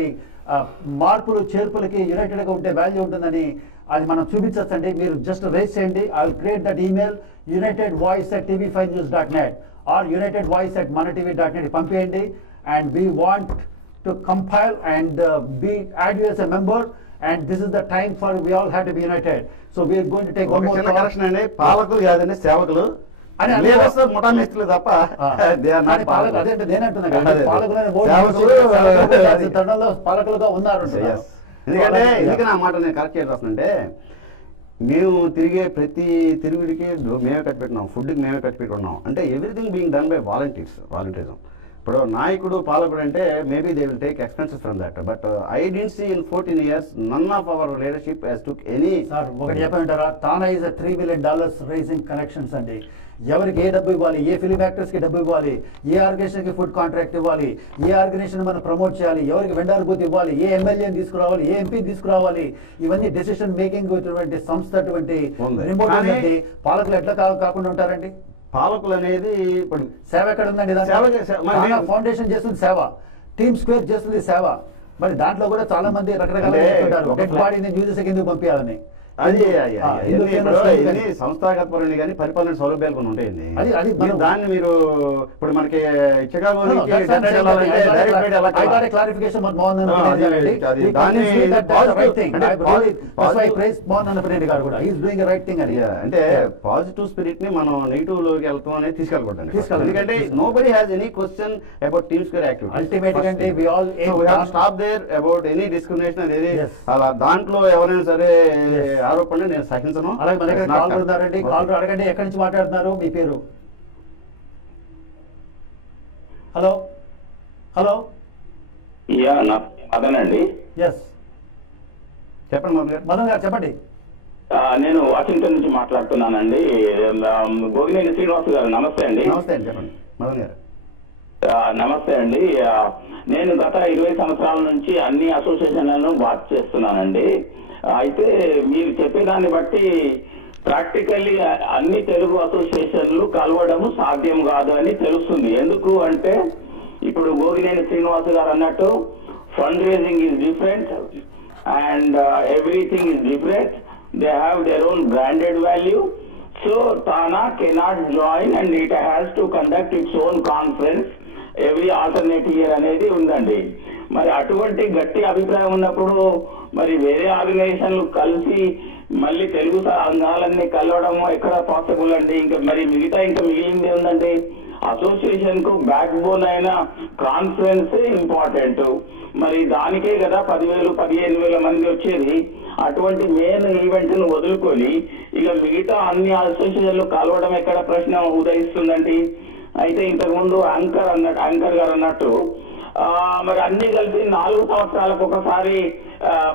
మార్పులు చేర్పులకి యునైటెడ్గా ఉంటే వాల్యూ ఉంటుందని అది మనం చూపించండి. మీరు జస్ట్ రేస్ చేయండి. I will create that email united@tv5news.net or united@manatv.net పంపేయండి. And we want to compile and add you as a member, and this is the time for we all have to be united. So we are going to take one more correction అండి. పాలకులు కాదండి, సేవకులు అని ముఠామిస్తులు తప్ప పాలకులుగా ఉన్నారు. ఎందుకంటే ఎందుకు నా మాట నేను కరెక్ట్ చేయాల్సి వస్తుందంటే మేము తిరిగే ప్రతి తిరుగుడికి మేమే ఖర్చు పెట్టినాం, ఫుడ్కి మేమే ఖర్చు పెట్టుకున్నాం. అంటే everything being done by volunteerism. ఇప్పుడు నాయకుడు పాలకుడు అంటే maybe they will take expenses from that. But I don't see in 14 years none of our leadership has took any. Sir ఒకటి చెప్పమంటారా, TANA is $3 billion raising connections అండి. ఎవరికి ఏ డబ్బు ఇవ్వాలి, ఏ ఫిలిం యాక్టర్స్కి డబ్బు ఇవ్వాలి, ఏ ఆర్గనైజేషన్కి ఫుడ్ కాంట్రాక్ట్ ఇవ్వాలి, ఏ ఆర్గనైజేషన్ మనం ప్రమోట్ చేయాలి, ఎవరికి వెండర్ బూత్ ఇవ్వాలి, ఏ ఎమ్మెల్యేని తీసుకురావాలి, ఏ ఎంపీ తీసుకురావాలి, ఇవన్నీ డెసిషన్ మేకింగ్ సంస్థ అటువంటి రిమోట్ అనేది పాలకులు ఎట్లా కాకుండా ఉంటారండి? పాలకులు అనేది ఇప్పుడు సేవ ఎక్కడ ఉందండి? ఫౌండేషన్ చేస్తుంది సేవ, టీమ్ స్క్వేర్ చేస్తుంది సేవ. మరి దాంట్లో కూడా చాలా మంది రకరకాల డెడ్ బాడీని న్యూజెస్ ఎందుకు పంపించాలని అది సంస్థాగతపరంగా కానీ పరిపాలన సౌలభ్యాలు కొన్ని ఉంటాయండి. దాన్ని మీరు ఇప్పుడు మనకి చికాగో అంటే పాజిటివ్ స్పిరిట్ ని మనం నెగిటివ్ లోకి వెళ్తాం అనేది తీసుకెళ్ళకూడదు. ఎందుకంటే nobody has any question about team square activity. Ultimately అంటే we all stop there about any discrimination అనేది. అలా దాంట్లో ఎవరైనా సరే ఆరోపణలు నేను సహించను. అలాగే మన దగ్గర కాల్ ఉన్నారండి, కాల్ అడగండి. ఎక్కడి నుంచి మాట్లాడుతున్నారు? మీ పేరు? హలో హలో యా మదన్ అండి. ఎస్ చెప్పండి మదన్ గారు. మదన్ గారు చెప్పండి. నేను వాషింగ్టన్ నుంచి మాట్లాడుతున్నానండి. గోగినేని శ్రీనివాస్ గారు నమస్తే అండి. నమస్తే అండి, చెప్పండి మదన్ గారు. నమస్తే అండి. నేను గత 20 సంవత్సరాల నుంచి అన్ని అసోసియేషన్లను వాచ్ చేస్తున్నానండి. అయితే మీరు చెప్పేదాన్ని బట్టి ప్రాక్టికల్లీ అన్ని తెలుగు అసోసియేషన్లు కలవడము సాధ్యం కాదు అని తెలుస్తుంది. ఎందుకు అంటే ఇప్పుడు గోగినేని శ్రీనివాస్ గారు అన్నట్టు fund raising is different and everything is different. They have their own branded value. So Tana cannot join and it has to conduct its own conference every alternate year అనేది ఉందండి. మరి అటువంటి గట్టి అభిప్రాయం ఉన్నప్పుడు మరి వేరే ఆర్గనైజేషన్లు కలిసి మళ్ళీ తెలుగు సంఘాలన్నీ కలవడం ఎక్కడ పాసిబుల్ అండి? ఇంకా మరి ఇంకా మిగిలింది ఉందండి. అసోసియేషన్ కు బ్యాక్ బోన్ అయిన కాన్ఫరెన్స్ ఇంపార్టెంట్. మరి దానికే కదా 10,000-15,000 మంది వచ్చేది. అటువంటి మెయిన్ ఈవెంట్ ను వదులుకొని ఇక మిగతా అన్ని అసోసియేషన్లు కలవడం ఎక్కడ ప్రశ్న ఉదయిస్తుందండి. అయితే ఇంతకు ముందు యాంకర్ గారు అన్నట్టు మరి అన్ని కలిపి 4 సంవత్సరాలకు ఒకసారి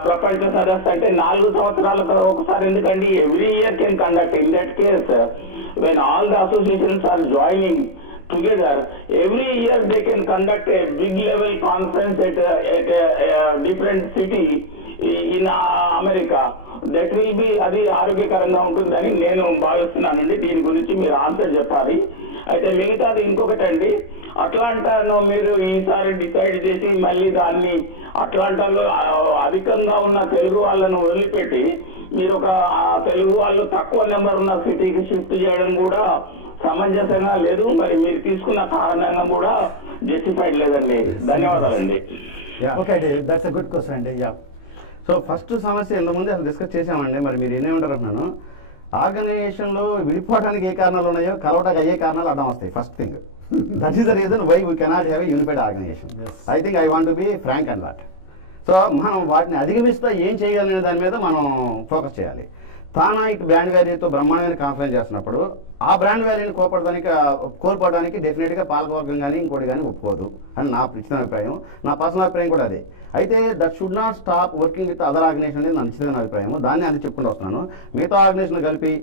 ప్రపంచ సదస్సు అంటే 4 సంవత్సరాలకు ఒకసారి ఎందుకండి? Every year can conduct. In that case when all the associations are joining together, every year they can conduct a big level conference at a different city in America. That will be అది ఆరోగ్యకరంగా ఉంటుందని నేను భావిస్తున్నానండి. దీని గురించి మీరు answer చెప్పాలి. అయితే మిగతాది ఇంకొకటండి, అట్లాంటాను మీరు ఈసారి డిసైడ్ చేసి మళ్ళీ దాన్ని అట్లాంటాలో అధికంగా ఉన్న తెలుగు వాళ్ళను వదిలిపెట్టి మీరు ఒక తెలుగు వాళ్ళు తక్కువ నెంబర్ ఉన్న సిటీకి షిఫ్ట్ చేయడం కూడా సమంజసంగా లేదు. మరి మీరు తీసుకున్న కారణంగా కూడా జస్టిఫైడ్ లేదండి. ధన్యవాదాలండి. ఓకే అండి, దట్స్ ఎ గుడ్ క్వశ్చన్ అండి. యా, సో ఫస్ట్ సమస్య ఇంతకుముందు అసలు డిస్కస్ చేసామండి. మరి మీరు ఏమంటారు అంటున్నాను, ఆర్గనైజేషన్లో విడిపోవడానికి ఏ కారణాలు ఉన్నాయో కలవడానికి అయ్యే కారణాలు అడ్డం వస్తాయి. First thing, that is the reason why we cannot have a unified organisation. I think I want to be frank and that. So మనం వాటిని అధిగమిస్తే ఏం చేయాలనే దాని మీద మనం ఫోకస్ చేయాలి. తానా ఇటు బ్రాండ్ వాల్యూతో బ్రహ్మాండమైన కాన్ఫరెన్స్ చేస్తున్నప్పుడు ఆ బ్రాండ్ వాల్యూని కోల్పోవడానికి డెఫినెట్గా పాలకవర్గం కానీ ఇంకోటి కానీ ఒప్పుకోదు అని నా ఇచ్చిన అభిప్రాయం. నా పర్సనల్ అభిప్రాయం కూడా అదే. అయితే that should not stop working with other organisation అనేది నా నిశ్చితమైన అభిప్రాయం. దాన్ని అది చెప్పుకుంటూ వస్తున్నాను. మిగతా ఆర్గనైజేషన్ కలిపి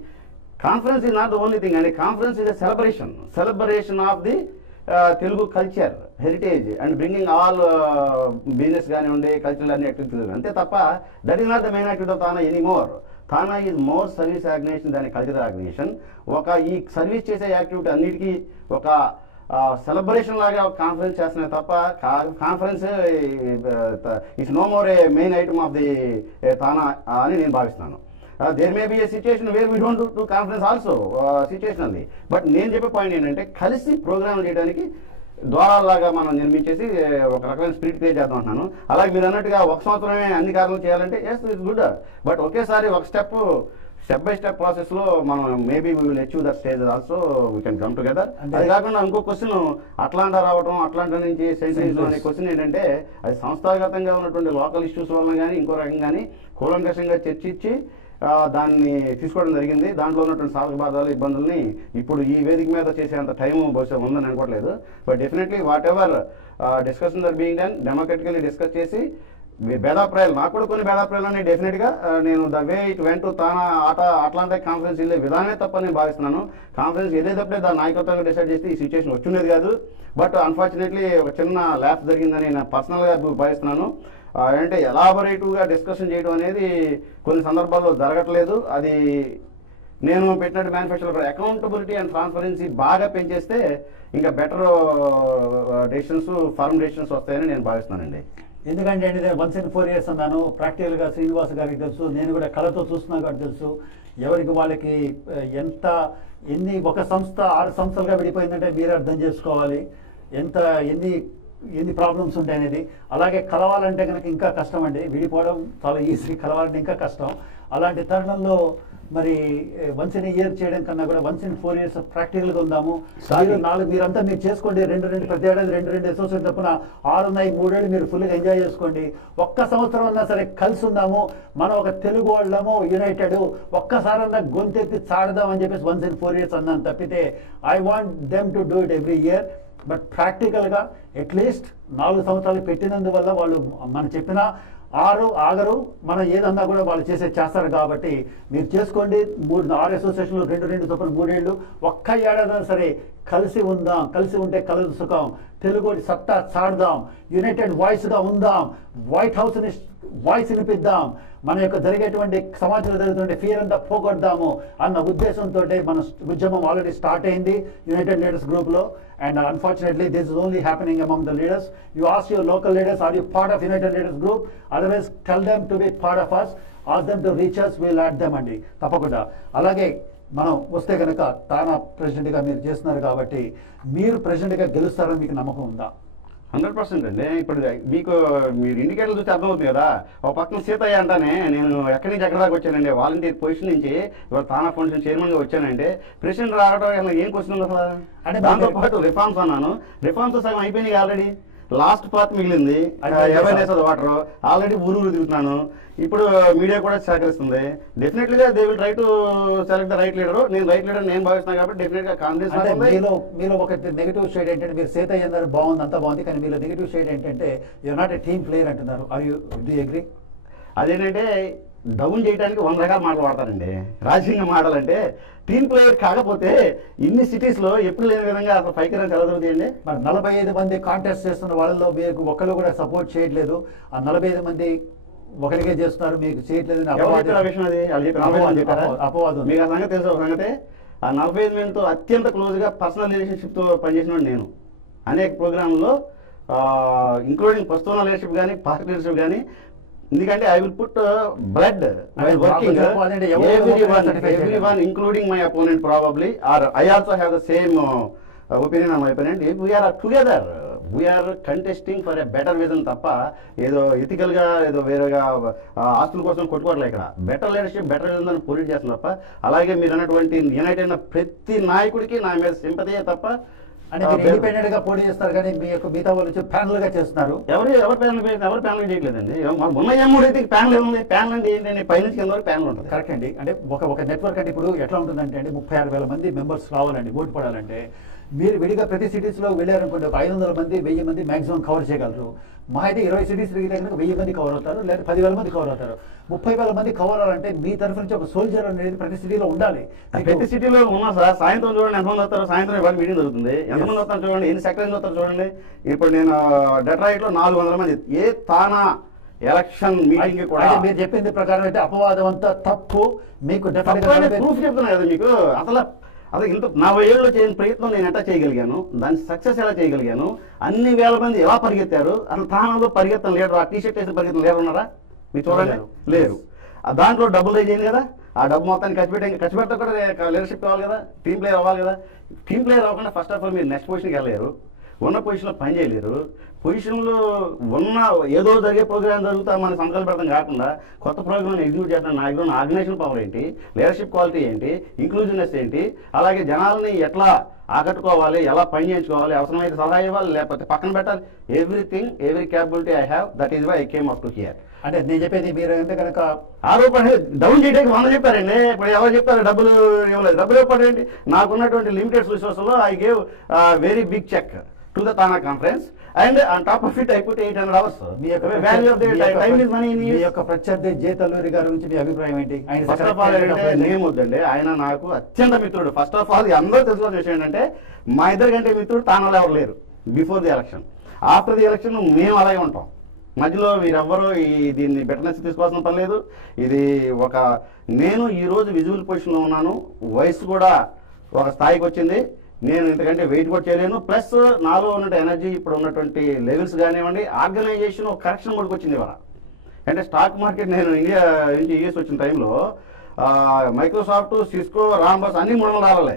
conference is not the only thing అండి. Conference is a celebration of the Telugu culture heritage and bringing all business కానివ్వండి, కల్చరల్ అన్ని యాక్టివిటీస్. అంతే తప్ప that is not the main activity of TANA anymore. TANA is more service organization దాని cultural organization. ఈ service చేసే activity అన్నిటికీ ఒక సెలబ్రేషన్ లాగా ఒక కాన్ఫరెన్స్ చేస్తున్నాయి తప్ప conference it's no more a main item of the TANA అని నేను భావిస్తున్నాను. There may be a situation where we don't do conference also situationally. But నేను చెప్పే పాయింట్ ఏంటంటే కలిసి ప్రోగ్రామ్ చేయడానికి ద్వారాలాగా మనం నిర్మించేసి ఒక రకమైన స్పిరిట్ క్రియేట్ చేద్దాం అంటున్నాను. అలాగే మీరు అన్నట్టుగా ఒక సంవత్సరమే అన్ని కార్యాలు చేయాలంటే ఎస్ ఇట్స్ గుడ్. బట్ ఒకేసారి ఒక స్టెప్ బై స్టెప్ ప్రాసెస్లో మనం maybe we will achieve that stage also we can come together. అది కాకుండా ఇంకో క్వశ్చన్ అట్లాంటా రావడం, అట్లాంటా నుంచి సెంట్రీస్ అనే క్వశ్చన్ ఏంటంటే అది సంస్థాగతంగా ఉన్నటువంటి లోకల్ ఇష్యూస్ వల్ల కానీ ఇంకో రకంగా కానీ కూలంకషంగా చర్చించి దాన్ని తీసుకోవడం జరిగింది. దాంట్లో ఉన్నటువంటి సాధక బాధాలు ఇబ్బందుల్ని ఇప్పుడు ఈ వేదిక మీద చేసేంత టైం బహుశా ఉందని అనుకోవట్లేదు. But definitely whatever discussions are being done democratically discuss చేసి భేదాభిప్రాయాలు, నాకు కూడా కొన్ని భేదాభిప్రాయాలు ఉన్నాయి డెఫినెట్గా. నేను the way it went TANA Atlantic conference వెళ్ళే విధానమే తప్పని నేను భావిస్తున్నాను. కాన్ఫరెన్స్ ఏదైతే దాని నాయకత్వంగా డిసైడ్ చేస్తే ఈ సిచ్యువేషన్ వచ్చిండేది కాదు. బట్ అన్ఫార్చునేట్లీ ఒక చిన్న ల్యాప్స్ జరిగిందని నేను పర్సనల్గా భావిస్తున్నాను. అంటే ఎలాబొరేటివ్గా డిస్కషన్ చేయడం అనేది కొన్ని సందర్భాల్లో జరగట్లేదు. అది నేను పెట్టినట్టు మేనిఫెస్టోలో అకౌంటబిలిటీ అండ్ ట్రాన్స్పరెన్సీ బాగా పెంచేస్తే ఇంకా బెటర్ డెసిషన్స్, ఫర్మ్ డెసిషన్స్ వస్తాయని నేను భావిస్తున్నానండి. ఎందుకంటే అండి నేను 1 in 4 years అన్నాను. ప్రాక్టికల్గా శ్రీనివాస్ గారికి తెలుసు, నేను కూడా కళతో చూస్తున్నా కాబట్టి తెలుసు ఎవరికి వాళ్ళకి ఎన్ని ఒక సంస్థ 6 సంస్థలుగా విడిపోయిందంటే మీరు అర్థం చేసుకోవాలి ఎన్ని ప్రాబ్లమ్స్ ఉంటాయి అనేది. అలాగే కలవాలంటే కనుక ఇంకా కష్టం అండి. విడిపోవడం చాలా ఈజీ, కలవాలంటే ఇంకా కష్టం. అలాంటి తరుణంలో మరి 1 in a year చేయడం కన్నా కూడా 1 in 4 years ప్రాక్టికల్గా ఉందాము. మీరంతా మీరు చేసుకోండి. 2 ప్రతి ఏడాది 2 అసోసియేషన్ తప్పున 6 ఉన్నాయి. 3 ఏళ్ళు మీరు ఫుల్గా ఎంజాయ్ చేసుకోండి. ఒక్క సంవత్సరం అన్నా సరే కలిసి ఉందాము. మనం ఒక తెలుగు వాళ్ళము యునైటెడ్ ఒక్కసారన్నా గొంతెత్తి చాడదాం అని చెప్పేసి 1 in 4 years అన్నాను తప్పితే I want them to do it every year. But ప్రాక్టికల్గా అట్లీస్ట్ 4 సంవత్సరాలు పెట్టినందువల్ల వాళ్ళు మనం చెప్పిన ఆగరు మనం ఏదన్నా కూడా వాళ్ళు చేస్తారు కాబట్టి మీరు చేసుకోండి. 6 అసోసియేషన్లు 2 చొప్పున 3 ఏళ్ళు ఒక్క ఏడాది సరే కలిసి ఉందాం, కలిసి ఉంటే కలదు సుఖం, తెలుగు సత్తా చాడదాం, యునైటెడ్ వాయిస్గా ఉందాం, వైట్ హౌస్ని వాయిస్ వినిపిద్దాం, మన యొక్క జరిగేటువంటి సమాజంలో జరుగుతుంటే ఫియర్ అంతా పోగొడదాము అన్న ఉద్దేశంతో మన ఉద్యమం ఆల్రెడీ స్టార్ట్ అయింది యునైటెడ్ లీడర్స్ గ్రూప్లో. And unfortunately, this is only happening among the leaders. You ask your local leaders, are you part of United Leaders Group? Otherwise, tell them to be part of us. Ask them to reach us. We'll add them అండి తప్పకుండా. అలాగే మనం వస్తే కనుక తానా ప్రెసిడెంట్గా మీరు చేస్తున్నారు కాబట్టి మీరు ప్రెసిడెంట్గా గెలుస్తారని మీకు నమ్మకం ఉందా? 100% అండి. ఇప్పుడు మీకు మీరు ఇండికేటర్లు చూస్తే అర్థమవుతుంది కదా. ఒక పక్కన సీతయ్య అంటానే నేను ఎక్కడి నుంచి ఎక్కడ దాకా వచ్చానండి, వాలంటీర్ పొజిషన్ నుంచి ఇవాళ తానా ఫౌండేషన్ చైర్మన్గా వచ్చానంటే ప్రెసిడెంట్ రావడం ఏం క్వశ్చన్ ఉంది అసలు? అంటే దాంతోపాటు రిఫార్మ్స్ అన్నాను, రిఫార్మ్స్ సగం అయిపోయినాయి ఆల్రెడీ, లాస్ట్ పార్ట్ మిగిలింది అవేర్నెస్ ఆఫ్ వాటర్, ఆల్రెడీ ఊరు తిరుగుతున్నాను. ఇప్పుడు మీడియా కూడా సహకరిస్తుంది. డెఫినెట్లీగా they will try to select the right leader. నేను రైట్ లీడర్ నేను భావిస్తున్నాను కాబట్టి డెఫినెట్గా కాంగ్రెస్. మీలో ఒక నెగిటివ్ షేడ్ ఏంటంటే మీరు సీతయ్య అన్నారు బాగుంది, అంతా బాగుంది, కానీ మీలో నెగిటివ్ షేడ్ ఏంటంటే you're not a team player అంటున్నారు. Are you do agree? అదేంటంటే డౌన్ చేయడానికి 100 రకాల మాటలు వాడతారండి. రాజకీయ మాటలు అంటే టీమ్ ప్లేయర్ కాకపోతే ఇన్ని సిటీస్లో ఎప్పుడు లేని విధంగా అసలు పైకి ఎలా జరుగుతాయండి? మరి 45 మంది కాంటెస్ట్ చేస్తున్న వాళ్ళలో మీకు ఒక్కరు కూడా సపోర్ట్ చేయట్లేదు. ఆ 45 మంది ఒకరికే చేస్తున్నారు, మీకు చేయట్లేదు. అపవాదం. మీకు ఆ సంగతి తెలుసు. ఒక సంగతి, ఆ 45 మందితో అత్యంత క్లోజ్గా పర్సనల్ రిలేషన్షిప్తో పనిచేసిన నేను అనేక ప్రోగ్రాంలో, ఇంక్లూడింగ్ పర్సనల్ లీడర్షిప్ కానీ పార్టీ లీడర్షిప్ కానీ. ఎందుకంటే I will put blood while working everyone including my opponent probably, or I also have the same opinion on my opponent. If we are together, we are contesting for a better vision తప్ప ఏదో ethical గా ఏదో వేరేగా ఆస్తుల కోసం కొట్టుకోవట్లే. ఇక్కడ better leadership better vision అని పోటీ చేస్తుంది తప్ప. అలాగే మీరు అన్నటువంటి యునైటెడ్ అయిన ప్రతి నాయకుడికి నా మీద సింపతియే తప్ప. అంటే మీరు ఇండిపెండెంట్ గా పోటీ చేస్తారు కానీ మీ యొక్క మిగతా వాళ్ళు ప్యానల్ గా చేస్తున్నారు. ఎవరు ప్యానల్ చేయట్లేదండి. మొన్న M3 అయితే ప్యానల్ ఏముంది? ప్యానల్ అంటే ఏంటంటే పైనుంచి కింద వరకు ప్యానల్ ఉంటుంది. కరెక్ట్ అండి. అంటే ఒక నెట్వర్క్ అంటే ఇప్పుడు ఎట్లా ఉంటుందంటే అండి 36,000 మంది మెంబర్స్ రావాలండి, ఓటు పడాలంటే. మీరు విడిగా ప్రతి సిటీస్లో వెళ్ళారనుకోండి, ఒక 500 మంది 1000 మంది మాక్సిమం కవర్ చేయగలరు. మా అయితే 20 సిటీస్ తిరిగితే 1000 మంది కవర్ అవుతారు, లేదా 10,000 మంది కవర్ అవుతారు. 30,000 మంది కవర్ అవ్వాలంటే మీ తరఫు నుంచి ఒక సోల్జర్ అనేది ప్రతి సిటీలో ఉండాలి. ప్రతి సిటీలో ఉన్నా సార్, సాయంత్రం చూడండి ఎంతమంది వస్తారు. సాయంత్రం ఇవాళ మీటింగ్ జరుగుతుంది, ఎంతమంది వస్తారు చూడండి, ఎన్ని సెక్రటరీలు వస్తారు చూడండి. ఇప్పుడు నేను డెట్రాయిట్లో 400 మంది ఏ తానా ఎలక్షన్ మీటింగ్ కూడా. మీరు చెప్పింది ప్రకారం అయితే అపవాదం అంతా తప్పు. మీకు ప్రూఫ్ చెప్తున్నా కదా మీకు. అసలు ఇంత 40 ఏళ్ళలో చేయని ప్రయత్నం నేను ఎట్లా చేయగలిగాను, దాని సక్సెస్ ఎలా చేయగలిగాను, అన్ని వేల మంది ఎలా పరిగెత్తారు. అసలు తానాలో పరిగెత్తడం లీడర్, ఆ టీషర్ట్ వేసి పరిగెత్తడం లీడర్ ఉన్నారా? మీరు చూడండి, లేరు. దాంట్లో డబ్బులు అయ్యింది కదా, ఆ డబ్బు మొత్తాన్ని ఖర్చు పెట్టడం కూడా లీడర్షిప్ కావాలి కదా, టీమ్ ప్లేయర్ అవ్వాలి కదా. టీమ్ ప్లేయర్ అవ్వకుండా ఫస్ట్ ఆఫ్ ఆల్ మీరు నెక్స్ట్ పొజిషన్కి వెళ్ళలేరు, ఉన్న పొజిషన్లో పని చేయలేరు. పొజిషన్లో ఉన్న ఏదో జరిగే ప్రోగ్రామ్ జరుగుతా మన సంకల్పం పెడతాం కాకుండా కొత్త ప్రోగ్రామ్ ఎగ్జిక్యూట్ చేస్తాను. నా దగ్గర ఆర్గనైజేషన్ పవర్ ఏంటి, లీడర్షిప్ క్వాలిటీ ఏంటి, ఇంక్లూజివ్నెస్ ఏంటి, అలాగే జనాలని ఎట్లా ఆకట్టుకోవాలి, ఎలా పని చేయించుకోవాలి, అవసరమైతే సలహా ఇవ్వాలి, లేకపోతే పక్కన పెట్టాలి. Everything, every capability I have. That is why I came up to here. అంటే నేను చెప్పేది మీరు అంటే కనుక ఆరోపణ డౌన్ చేయడానికి 100 చెప్పారండి. ఇప్పుడు ఎవరు చెప్తారు డబ్బులు ఇవ్వలేదు? డబ్బులు ఇవ్వడం ఏంటి? నాకున్నటువంటి లిమిటెడ్ రిసోర్స్లో I gave very big cheque to the TANA conference, and on top of it I put 800 hours. మీ యొక్క ప్రత్యర్థి జేతల్లూరి గారి గురించి మీ అభిప్రాయం ఏంటి? ఫస్ట్ ఆఫ్ ఆల్ ఏంటంటే నేమ్ వద్దండి, ఆయన నాకు అత్యంత మిత్రుడు. ఫస్ట్ ఆఫ్ ఆల్ అందరూ తెలుసుకోవాల్సిన విషయం ఏంటంటే మా ఇద్దరు కంటే మిత్రుడు తానాలో ఎవరు లేరు. Before the election, after the election మేము అలాగే ఉంటాం. మధ్యలో మీరెవ్వరూ దీన్ని బెటర్నెస్ తీసుకోవాల్సిన పని లేదు. ఇది ఒక నేను ఈరోజు విజువల్ పొజిషన్లో ఉన్నాను, వయసు కూడా ఒక స్థాయికి వచ్చింది, నేను ఇంతకంటే వెయిట్ కూడా చేయలేను. ప్లస్ నాలో ఉన్న ఎనర్జీ, ఇప్పుడు ఉన్నటువంటి లెవెల్స్ కానివ్వండి, ఆర్గనైజేషన్ ఒక కరెక్షన్ కూడా వచ్చింది ఇవాళ. అంటే స్టాక్ మార్కెట్ నేను ఇండియా నుంచి యూఎస్ వచ్చిన టైంలో మైక్రోసాఫ్ట్, సిస్కో, రాంబస్ అన్ని $300.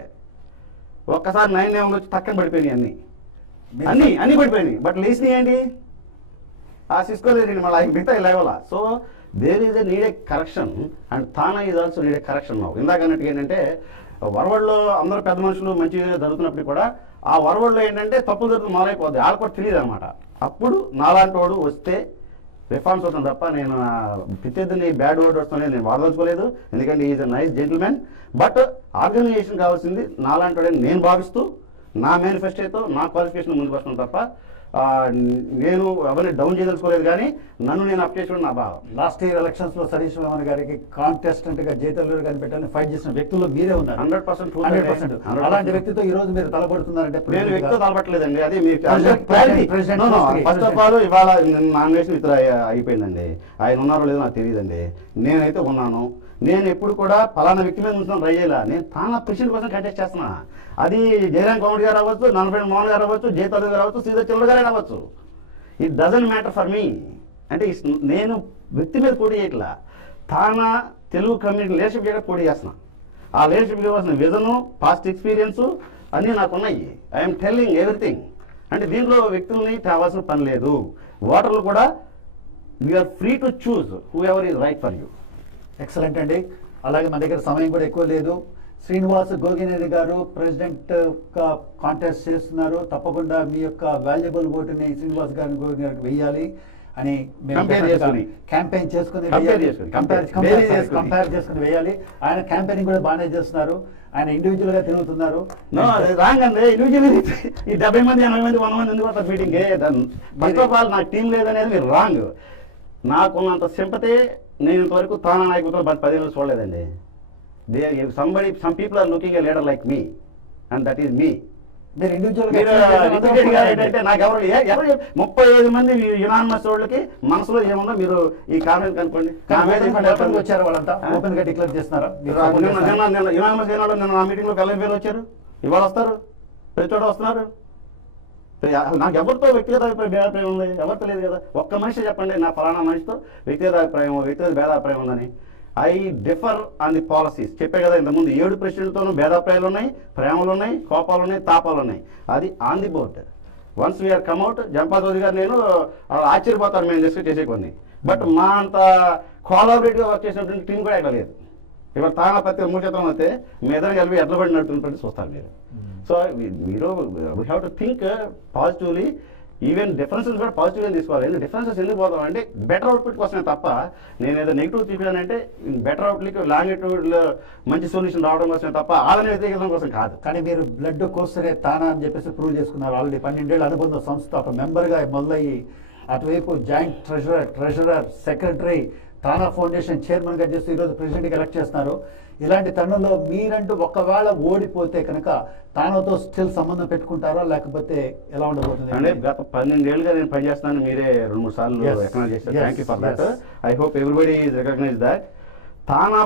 ఒక్కసారి 9 వచ్చి తక్కన పడిపోయినాయి, అన్ని పడిపోయినాయి. బట్ లేచినాయి ఏంటి? ఆ సిస్కో లేదు, మళ్ళీ మిగతా లేవాల. So there is a need a correction, and TANA is also need a correction. ఇందాక అన్నట్టుగా ఏంటంటే వరవడిలో అందరూ పెద్ద మనుషులు మంచిగా జరుగుతున్నప్పుడు కూడా ఆ వరవడిలో ఏంటంటే తప్పులు జరుగుతుంది మొదలైపోద్ది, వాళ్ళకు కూడా తెలియదు అనమాట. అప్పుడు నాలాంటి వాడు వస్తే రిఫార్మ్స్ వస్తాను తప్ప నేను ప్రత్యర్థిని బ్యాడ్ వర్డ్ వస్తానే నేను వాడదలుచుకోలేదు. ఎందుకంటే is a nice gentlemen. But organisation కావాల్సింది నాలాంటి వాడని నేను భావిస్తూ నా మేనిఫెస్టోతో నా క్వాలిఫికేషన్ ముందుకు వస్తున్నాను తప్ప నేను ఎవరిని డౌన్ చేయదలుచుకోలేదు, కానీ నన్ను నేను అప్ చేసుకోవడం నా భావం. లాస్ట్ ఇయర్ ఎలక్షన్స్ లో సతీష్ వేమన్ గారికి కాంటెస్టెంట్ గా జైతల్లూరు గారిని పెట్టాలని ఫైట్ చేసిన వ్యక్తుల్లో మీరే ఉన్నారు. 100%. అలాంటి వ్యక్తితో ఈ రోజు మీరు తలపడుతున్నారంటే నేను వ్యక్తితో తలపట్లేదండి, అది ఫస్ట్ ఆఫ్ ఆల్ ఇవాళ నామినేషన్ విత్డ్రా అయిపోయిందండి. ఆయన ఉన్నారో లేదో నాకు తెలియదండి. నేనైతే ఉన్నాను. నేను ఎప్పుడు కూడా పలానా వ్యక్తి మీద ఉంటున్నాను ట్రై చేయాల. నేను తానా ప్రెసిడెంట్ కోసం కంటెస్ట్ చేస్తున్నా. అది జయరాం కోమటి గారు అవ్వచ్చు, నన్నపేట మోహన్ గారు అవ్వచ్చు, జయతల్లూరు గారు అవ్వచ్చు, శ్రీధర్ చంద్ర గారు అవ్వచ్చు. It doesn't matter for me. అంటే నేను వ్యక్తి మీద పోటీ చేయట్లా, తానా తెలుగు కమ్యూనిటీ లీడర్షిప్ చేయడం పోటీ చేస్తున్నా. ఆ లీడర్షిప్ ఇవ్వాల్సిన విజను, పాస్ట్ ఎక్స్పీరియన్స్ అన్నీ నాకు ఉన్నాయి. I'm telling everything. అంటే దీంట్లో వ్యక్తుల్ని తేవాల్సిన పని లేదు. ఓటర్లు కూడా we are free to choose whoever is right for you. Excellent అండి. అలాగే మన దగ్గర సమయం కూడా ఎక్కువ లేదు. శ్రీనివాస్ గోగినేని గారు ప్రెసిడెంట్ గా కాంటెస్ట్ చేస్తున్నారు. తప్పకుండా మీ యొక్క వాల్యుబుల్ ఓటుని శ్రీనివాస్ గారిని గోగినేని వెయ్యాలి అని క్యాంపెయిన్ చేసుకుని కంపేర్ చేసుకుని వేయాలి. ఆయన క్యాంపెయినింగ్ కూడా బాగానే చేస్తున్నారు. ఆయన ఇండివిజువల్ గా తిరుగుతున్నారు. రాంగ్ అండి. ఇండివిజువల్ ఈ 70 మంది 80 మంది 100 మంది ఎందుకు వస్తారు మీటింగ్? ఫస్ట్ ఆఫ్ ఆల్ నాకు టీం లేదనేది మీరు రాంగ్. నాకున్నంత సింపతి నేను ఇంతవరకు తానా నాయకులతో 10 ఏళ్ళు చూడలేదండి. Some people are looking a leader like me and that is me. మీరు ఇండివిజువల్ ఏంటంటే నాకు ఎవరు 35 మంది యునానిమస్ వాళ్ళకి మనసులో ఏముందో మీరు ఈ కామెంట్ కనుక్కోండి. వచ్చారు వాళ్ళంతా ఓపెన్ గా డిక్లేర్ చేస్తున్నారా? యునానిమస్ నిన్న నా మీటింగ్ లో కళ్ళ పేరు వచ్చారు, ఇవాళ వస్తారు, ప్రతి చోట వస్తున్నారు. నాకు ఎవరితో వ్యక్తిగత భేదాభిప్రాయం ఉంది? ఎవరితో లేదు కదా. ఒక్క మనిషి చెప్పండి నా ఫలానా మనిషితో వ్యక్తిగత భేదాభిప్రాయం ఉందని. I differ on the policies. చెప్పే కదా ఇంతకుముందు 7 ప్రెసిడెంట్తోనూ భేదాభిప్రాయాలు ఉన్నాయి, ప్రేమలు ఉన్నాయి, కోపాలు ఉన్నాయి, తాపాలు ఉన్నాయి. అది on the board. Once we're come at, Jampa Chowdary గారు నేను ఆశ్చర్యపోతాను మేము డిస్కస్ చేసే కొన్ని. బట్ మా అంత కోలాబరేటివ్గా వర్క్ చేసినటువంటి టీం కూడా ఇక్కడ లేదు. ఇవాళ తానా పత్రిక 3 శాతం వస్తే మీ ఇద్దరు కలిపి ఎడ్లబడి నడుతున్నట్టు చూస్తారు మీరు. సో మీరు we have to think positively. Even differences కూడా పాజిటివ్గా తీసుకోవాలి. డిఫరెన్సెస్ ఎందుకు పోతాం అంటే బెటర్ అవుట్పుట్ కోసమే తప్ప నేను ఏదో నెగిటివ్ చూపించానంటే బెటర్ అవుట్లకి లాంగిట్యూడ్లో మంచి సొల్యూషన్ రావడం కోసమే తప్ప ఆదరణ వ్యతిరేకం కోసం కాదు. కానీ మీరు బ్లడ్ కోసరే తానా అని చెప్పేసి ప్రూవ్ చేసుకున్నారు. ఆల్రెడీ 12 ఏళ్ళ అనుబంధ సంస్థ ఒక మెంబర్గా మొదలయ్యి అటువైపు జాయింట్ ట్రెజరర్ సెక్రటరీ, తానా ఫౌండేషన్ చైర్మన్ గా చేస్తూ ఈరోజు ప్రెసిడెంట్గా ఎలక్ట్ చేస్తున్నారు. ఇలాంటి తరుణంలో మీరంటూ ఒకవేళ ఓడిపోతే కనుక తానాతో స్టిల్ సంబంధం పెట్టుకుంటారా, లేకపోతే ఎలా ఉండబోతుంది? అంటే గత 12 ఏళ్ళుగా నేను పనిచేస్తున్నాను. మీరే 2-3 సార్లు రికగ్నైజ్ చేశారు. Thank you for that. I hope everybody is recognize that. TANA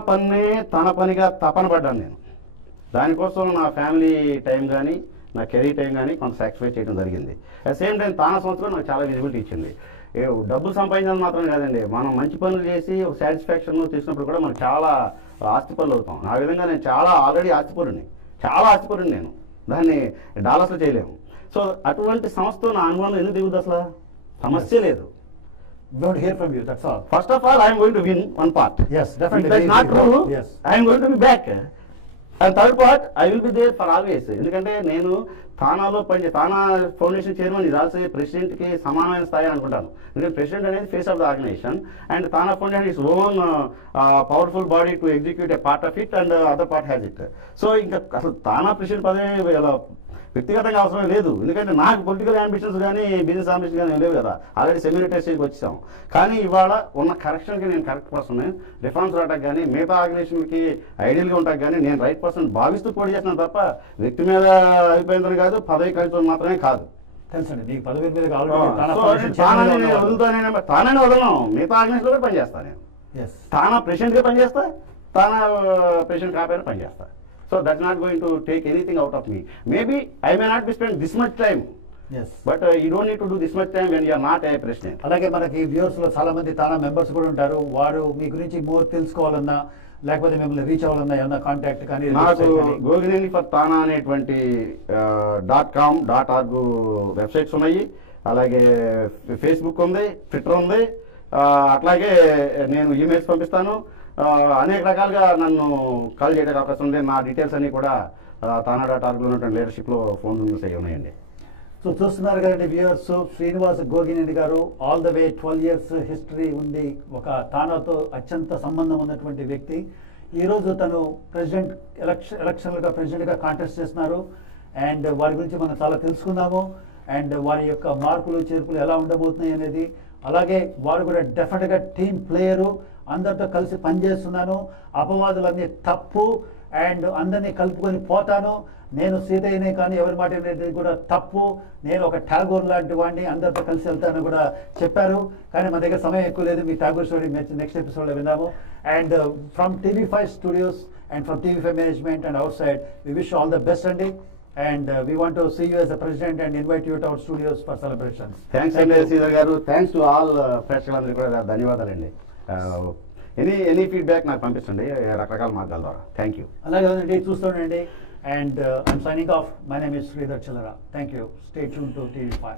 పనిగా తపన పడ్డాను నేను. దానికోసం నా ఫ్యామిలీ టైం కానీ నా కెరీర్ టైం కానీ కొంత సాక్రిఫైస్ చేయడం జరిగింది. అట్ సేమ్ టైం తానా సంస్థలో నాకు చాలా విజిబిలిటీ ఇచ్చింది. డబ్బులు సంపాదించాలి మాత్రం కాదండి, మనం మంచి పనులు చేసి ఒక సాటిస్ఫాక్షన్ తీసినప్పుడు కూడా మనం చాలా ఆస్తిపరులు అవుతాం. ఆ విధంగా నేను ఆల్రెడీ ఆస్తిపరుని నేను దాన్ని డాలర్స్లో చేయలేము. సో అటువంటి సంస్థతో నా అనుభవం ఎందుకు దిగుద్ది? అసలు సమస్య లేదు. First of all I'm going to win one part. Not true, I'm going to be back. And third part I will be there for always. ఎందుకంటే నేను తానాలో తానా ఫౌండేషన్ చైర్మన్ ఇది ఆల్సో ప్రెసిడెంట్కి సమానమైన స్థాయి అనుకుంటాను. ఎందుకంటే ప్రెసిడెంట్ అనేది face of the organisation and TANA foundation is own powerful body to execute a part of it and other part has it. So ఇంకా అసలు తానా ప్రెసిడెంట్ పదవి వ్యక్తిగతంగా అవసరం లేదు. ఎందుకంటే నాకు పొలిటికల్ అంబిషన్స్ కానీ బిజినెస్ అంబిషన్స్ కానీ లేవు కదా. ఆల్రెడీ సెమినిటర్ స్టేజ్కి వచ్చాం. కానీ ఇవాళ ఉన్న కరెక్షన్కి నేను కరెక్ట్ పర్సన్. రిఫార్మ్స్ రావడానికి కానీ మిగతా ఆర్గనైజేషన్కి ఐడియల్గా ఉంటాకి కానీ నేను రైట్ పర్సన్ భావిస్తూ పోటీ చేస్తున్నాను తప్ప వ్యక్తి మీద అయిపోయిందని కాదు, పదవి కలిసి మాత్రమే కాదు. తానానే వదలను, మిగతా ఆర్గనైజేషన్లో కూడా పనిచేస్తాను నేను. తానా ప్రెసిడెంట్గా పనిచేస్తా, తానా ప్రెసిడెంట్ కాపైనా పనిచేస్తా. So that's not going to take anything out of me. Maybe I may not be spend this much time. Yes. But you don't need to do this much time when you are not a president. అలాగే మనకి viewers లో చాలా మంది తానా members కూడా ఉంటారు. వారు మీ గురించి more తెలుసుకోవాలన్నా లేకపోతే మిమ్మల్ని రీచ్ అవ్వాలన్నా ఏమన్నా కాంటాక్ట్ కానీ నాకు గోగినేని ఫర్ తానా అనేటువంటి .com.org వెబ్సైట్స్ ఉన్నాయి. అలాగే ఫేస్బుక్ ఉంది, ట్విట్టర్ ఉంది. అట్లాగే నేను ఈమెయిల్స్ పంపిస్తాను. అనేక రకాలుగా నన్ను కాల్ చేయడానికి అవకాశం ఉంది. నా డీటెయిల్స్ అన్ని కూడా తానా.org లో ఉన్నటువంటి లీడర్షిప్లో ఫోన్ నెంబర్స్ అవి ఉన్నాయండి. సో చూస్తున్నారు కదండి వ్యూవర్స్, శ్రీనివాస్ గోగినేని గారు all the way 12 years history ఉంది. ఒక తానాతో అత్యంత సంబంధం ఉన్నటువంటి వ్యక్తి. ఈరోజు తను ప్రెసిడెంట్గా కాంటెస్ట్ చేస్తున్నారు. అండ్ వారి గురించి మనం చాలా తెలుసుకున్నాము. అండ్ వారి యొక్క మార్పులు చేర్పులు ఎలా ఉండబోతున్నాయి అనేది, అలాగే వారు కూడా డెఫినెట్గా టీం ప్లేయరు, అందరితో కలిసి పనిచేస్తున్నాను, అపవాదులన్నీ తప్పు అండ్ అందరినీ కలుపుకొని పోతాను, నేను సీతయ్యనే కానీ ఎవరి మాట అనేది కూడా తప్పు, నేను ఒక ఠాగూర్ లాంటి వాడిని, అందరితో కలిసి వెళ్తాను కూడా చెప్పారు. కానీ మా దగ్గర సమయం ఎక్కువ లేదు, మీ ఠాగూర్ స్టోరీ నెక్స్ట్ ఎపిసోడ్లో విన్నాము. And from TV5 studios and from TV5 management and outside we wish all the best అండి. And we want to see you as the president and invite you to our studios for celebrations. Thanks అండి శ్రీధర్ గారు. Thanks to all ప్రేక్షకులందరికీ కూడా ధన్యవాదాలండి. Any feedback నాకు పంపించండి రకరకాల మార్గాల ద్వారా. Thank you. అలాగే చూస్తుండండి. And I'm signing off. My name is Sridhar Chillara. Thank you. Stay tuned to TV5.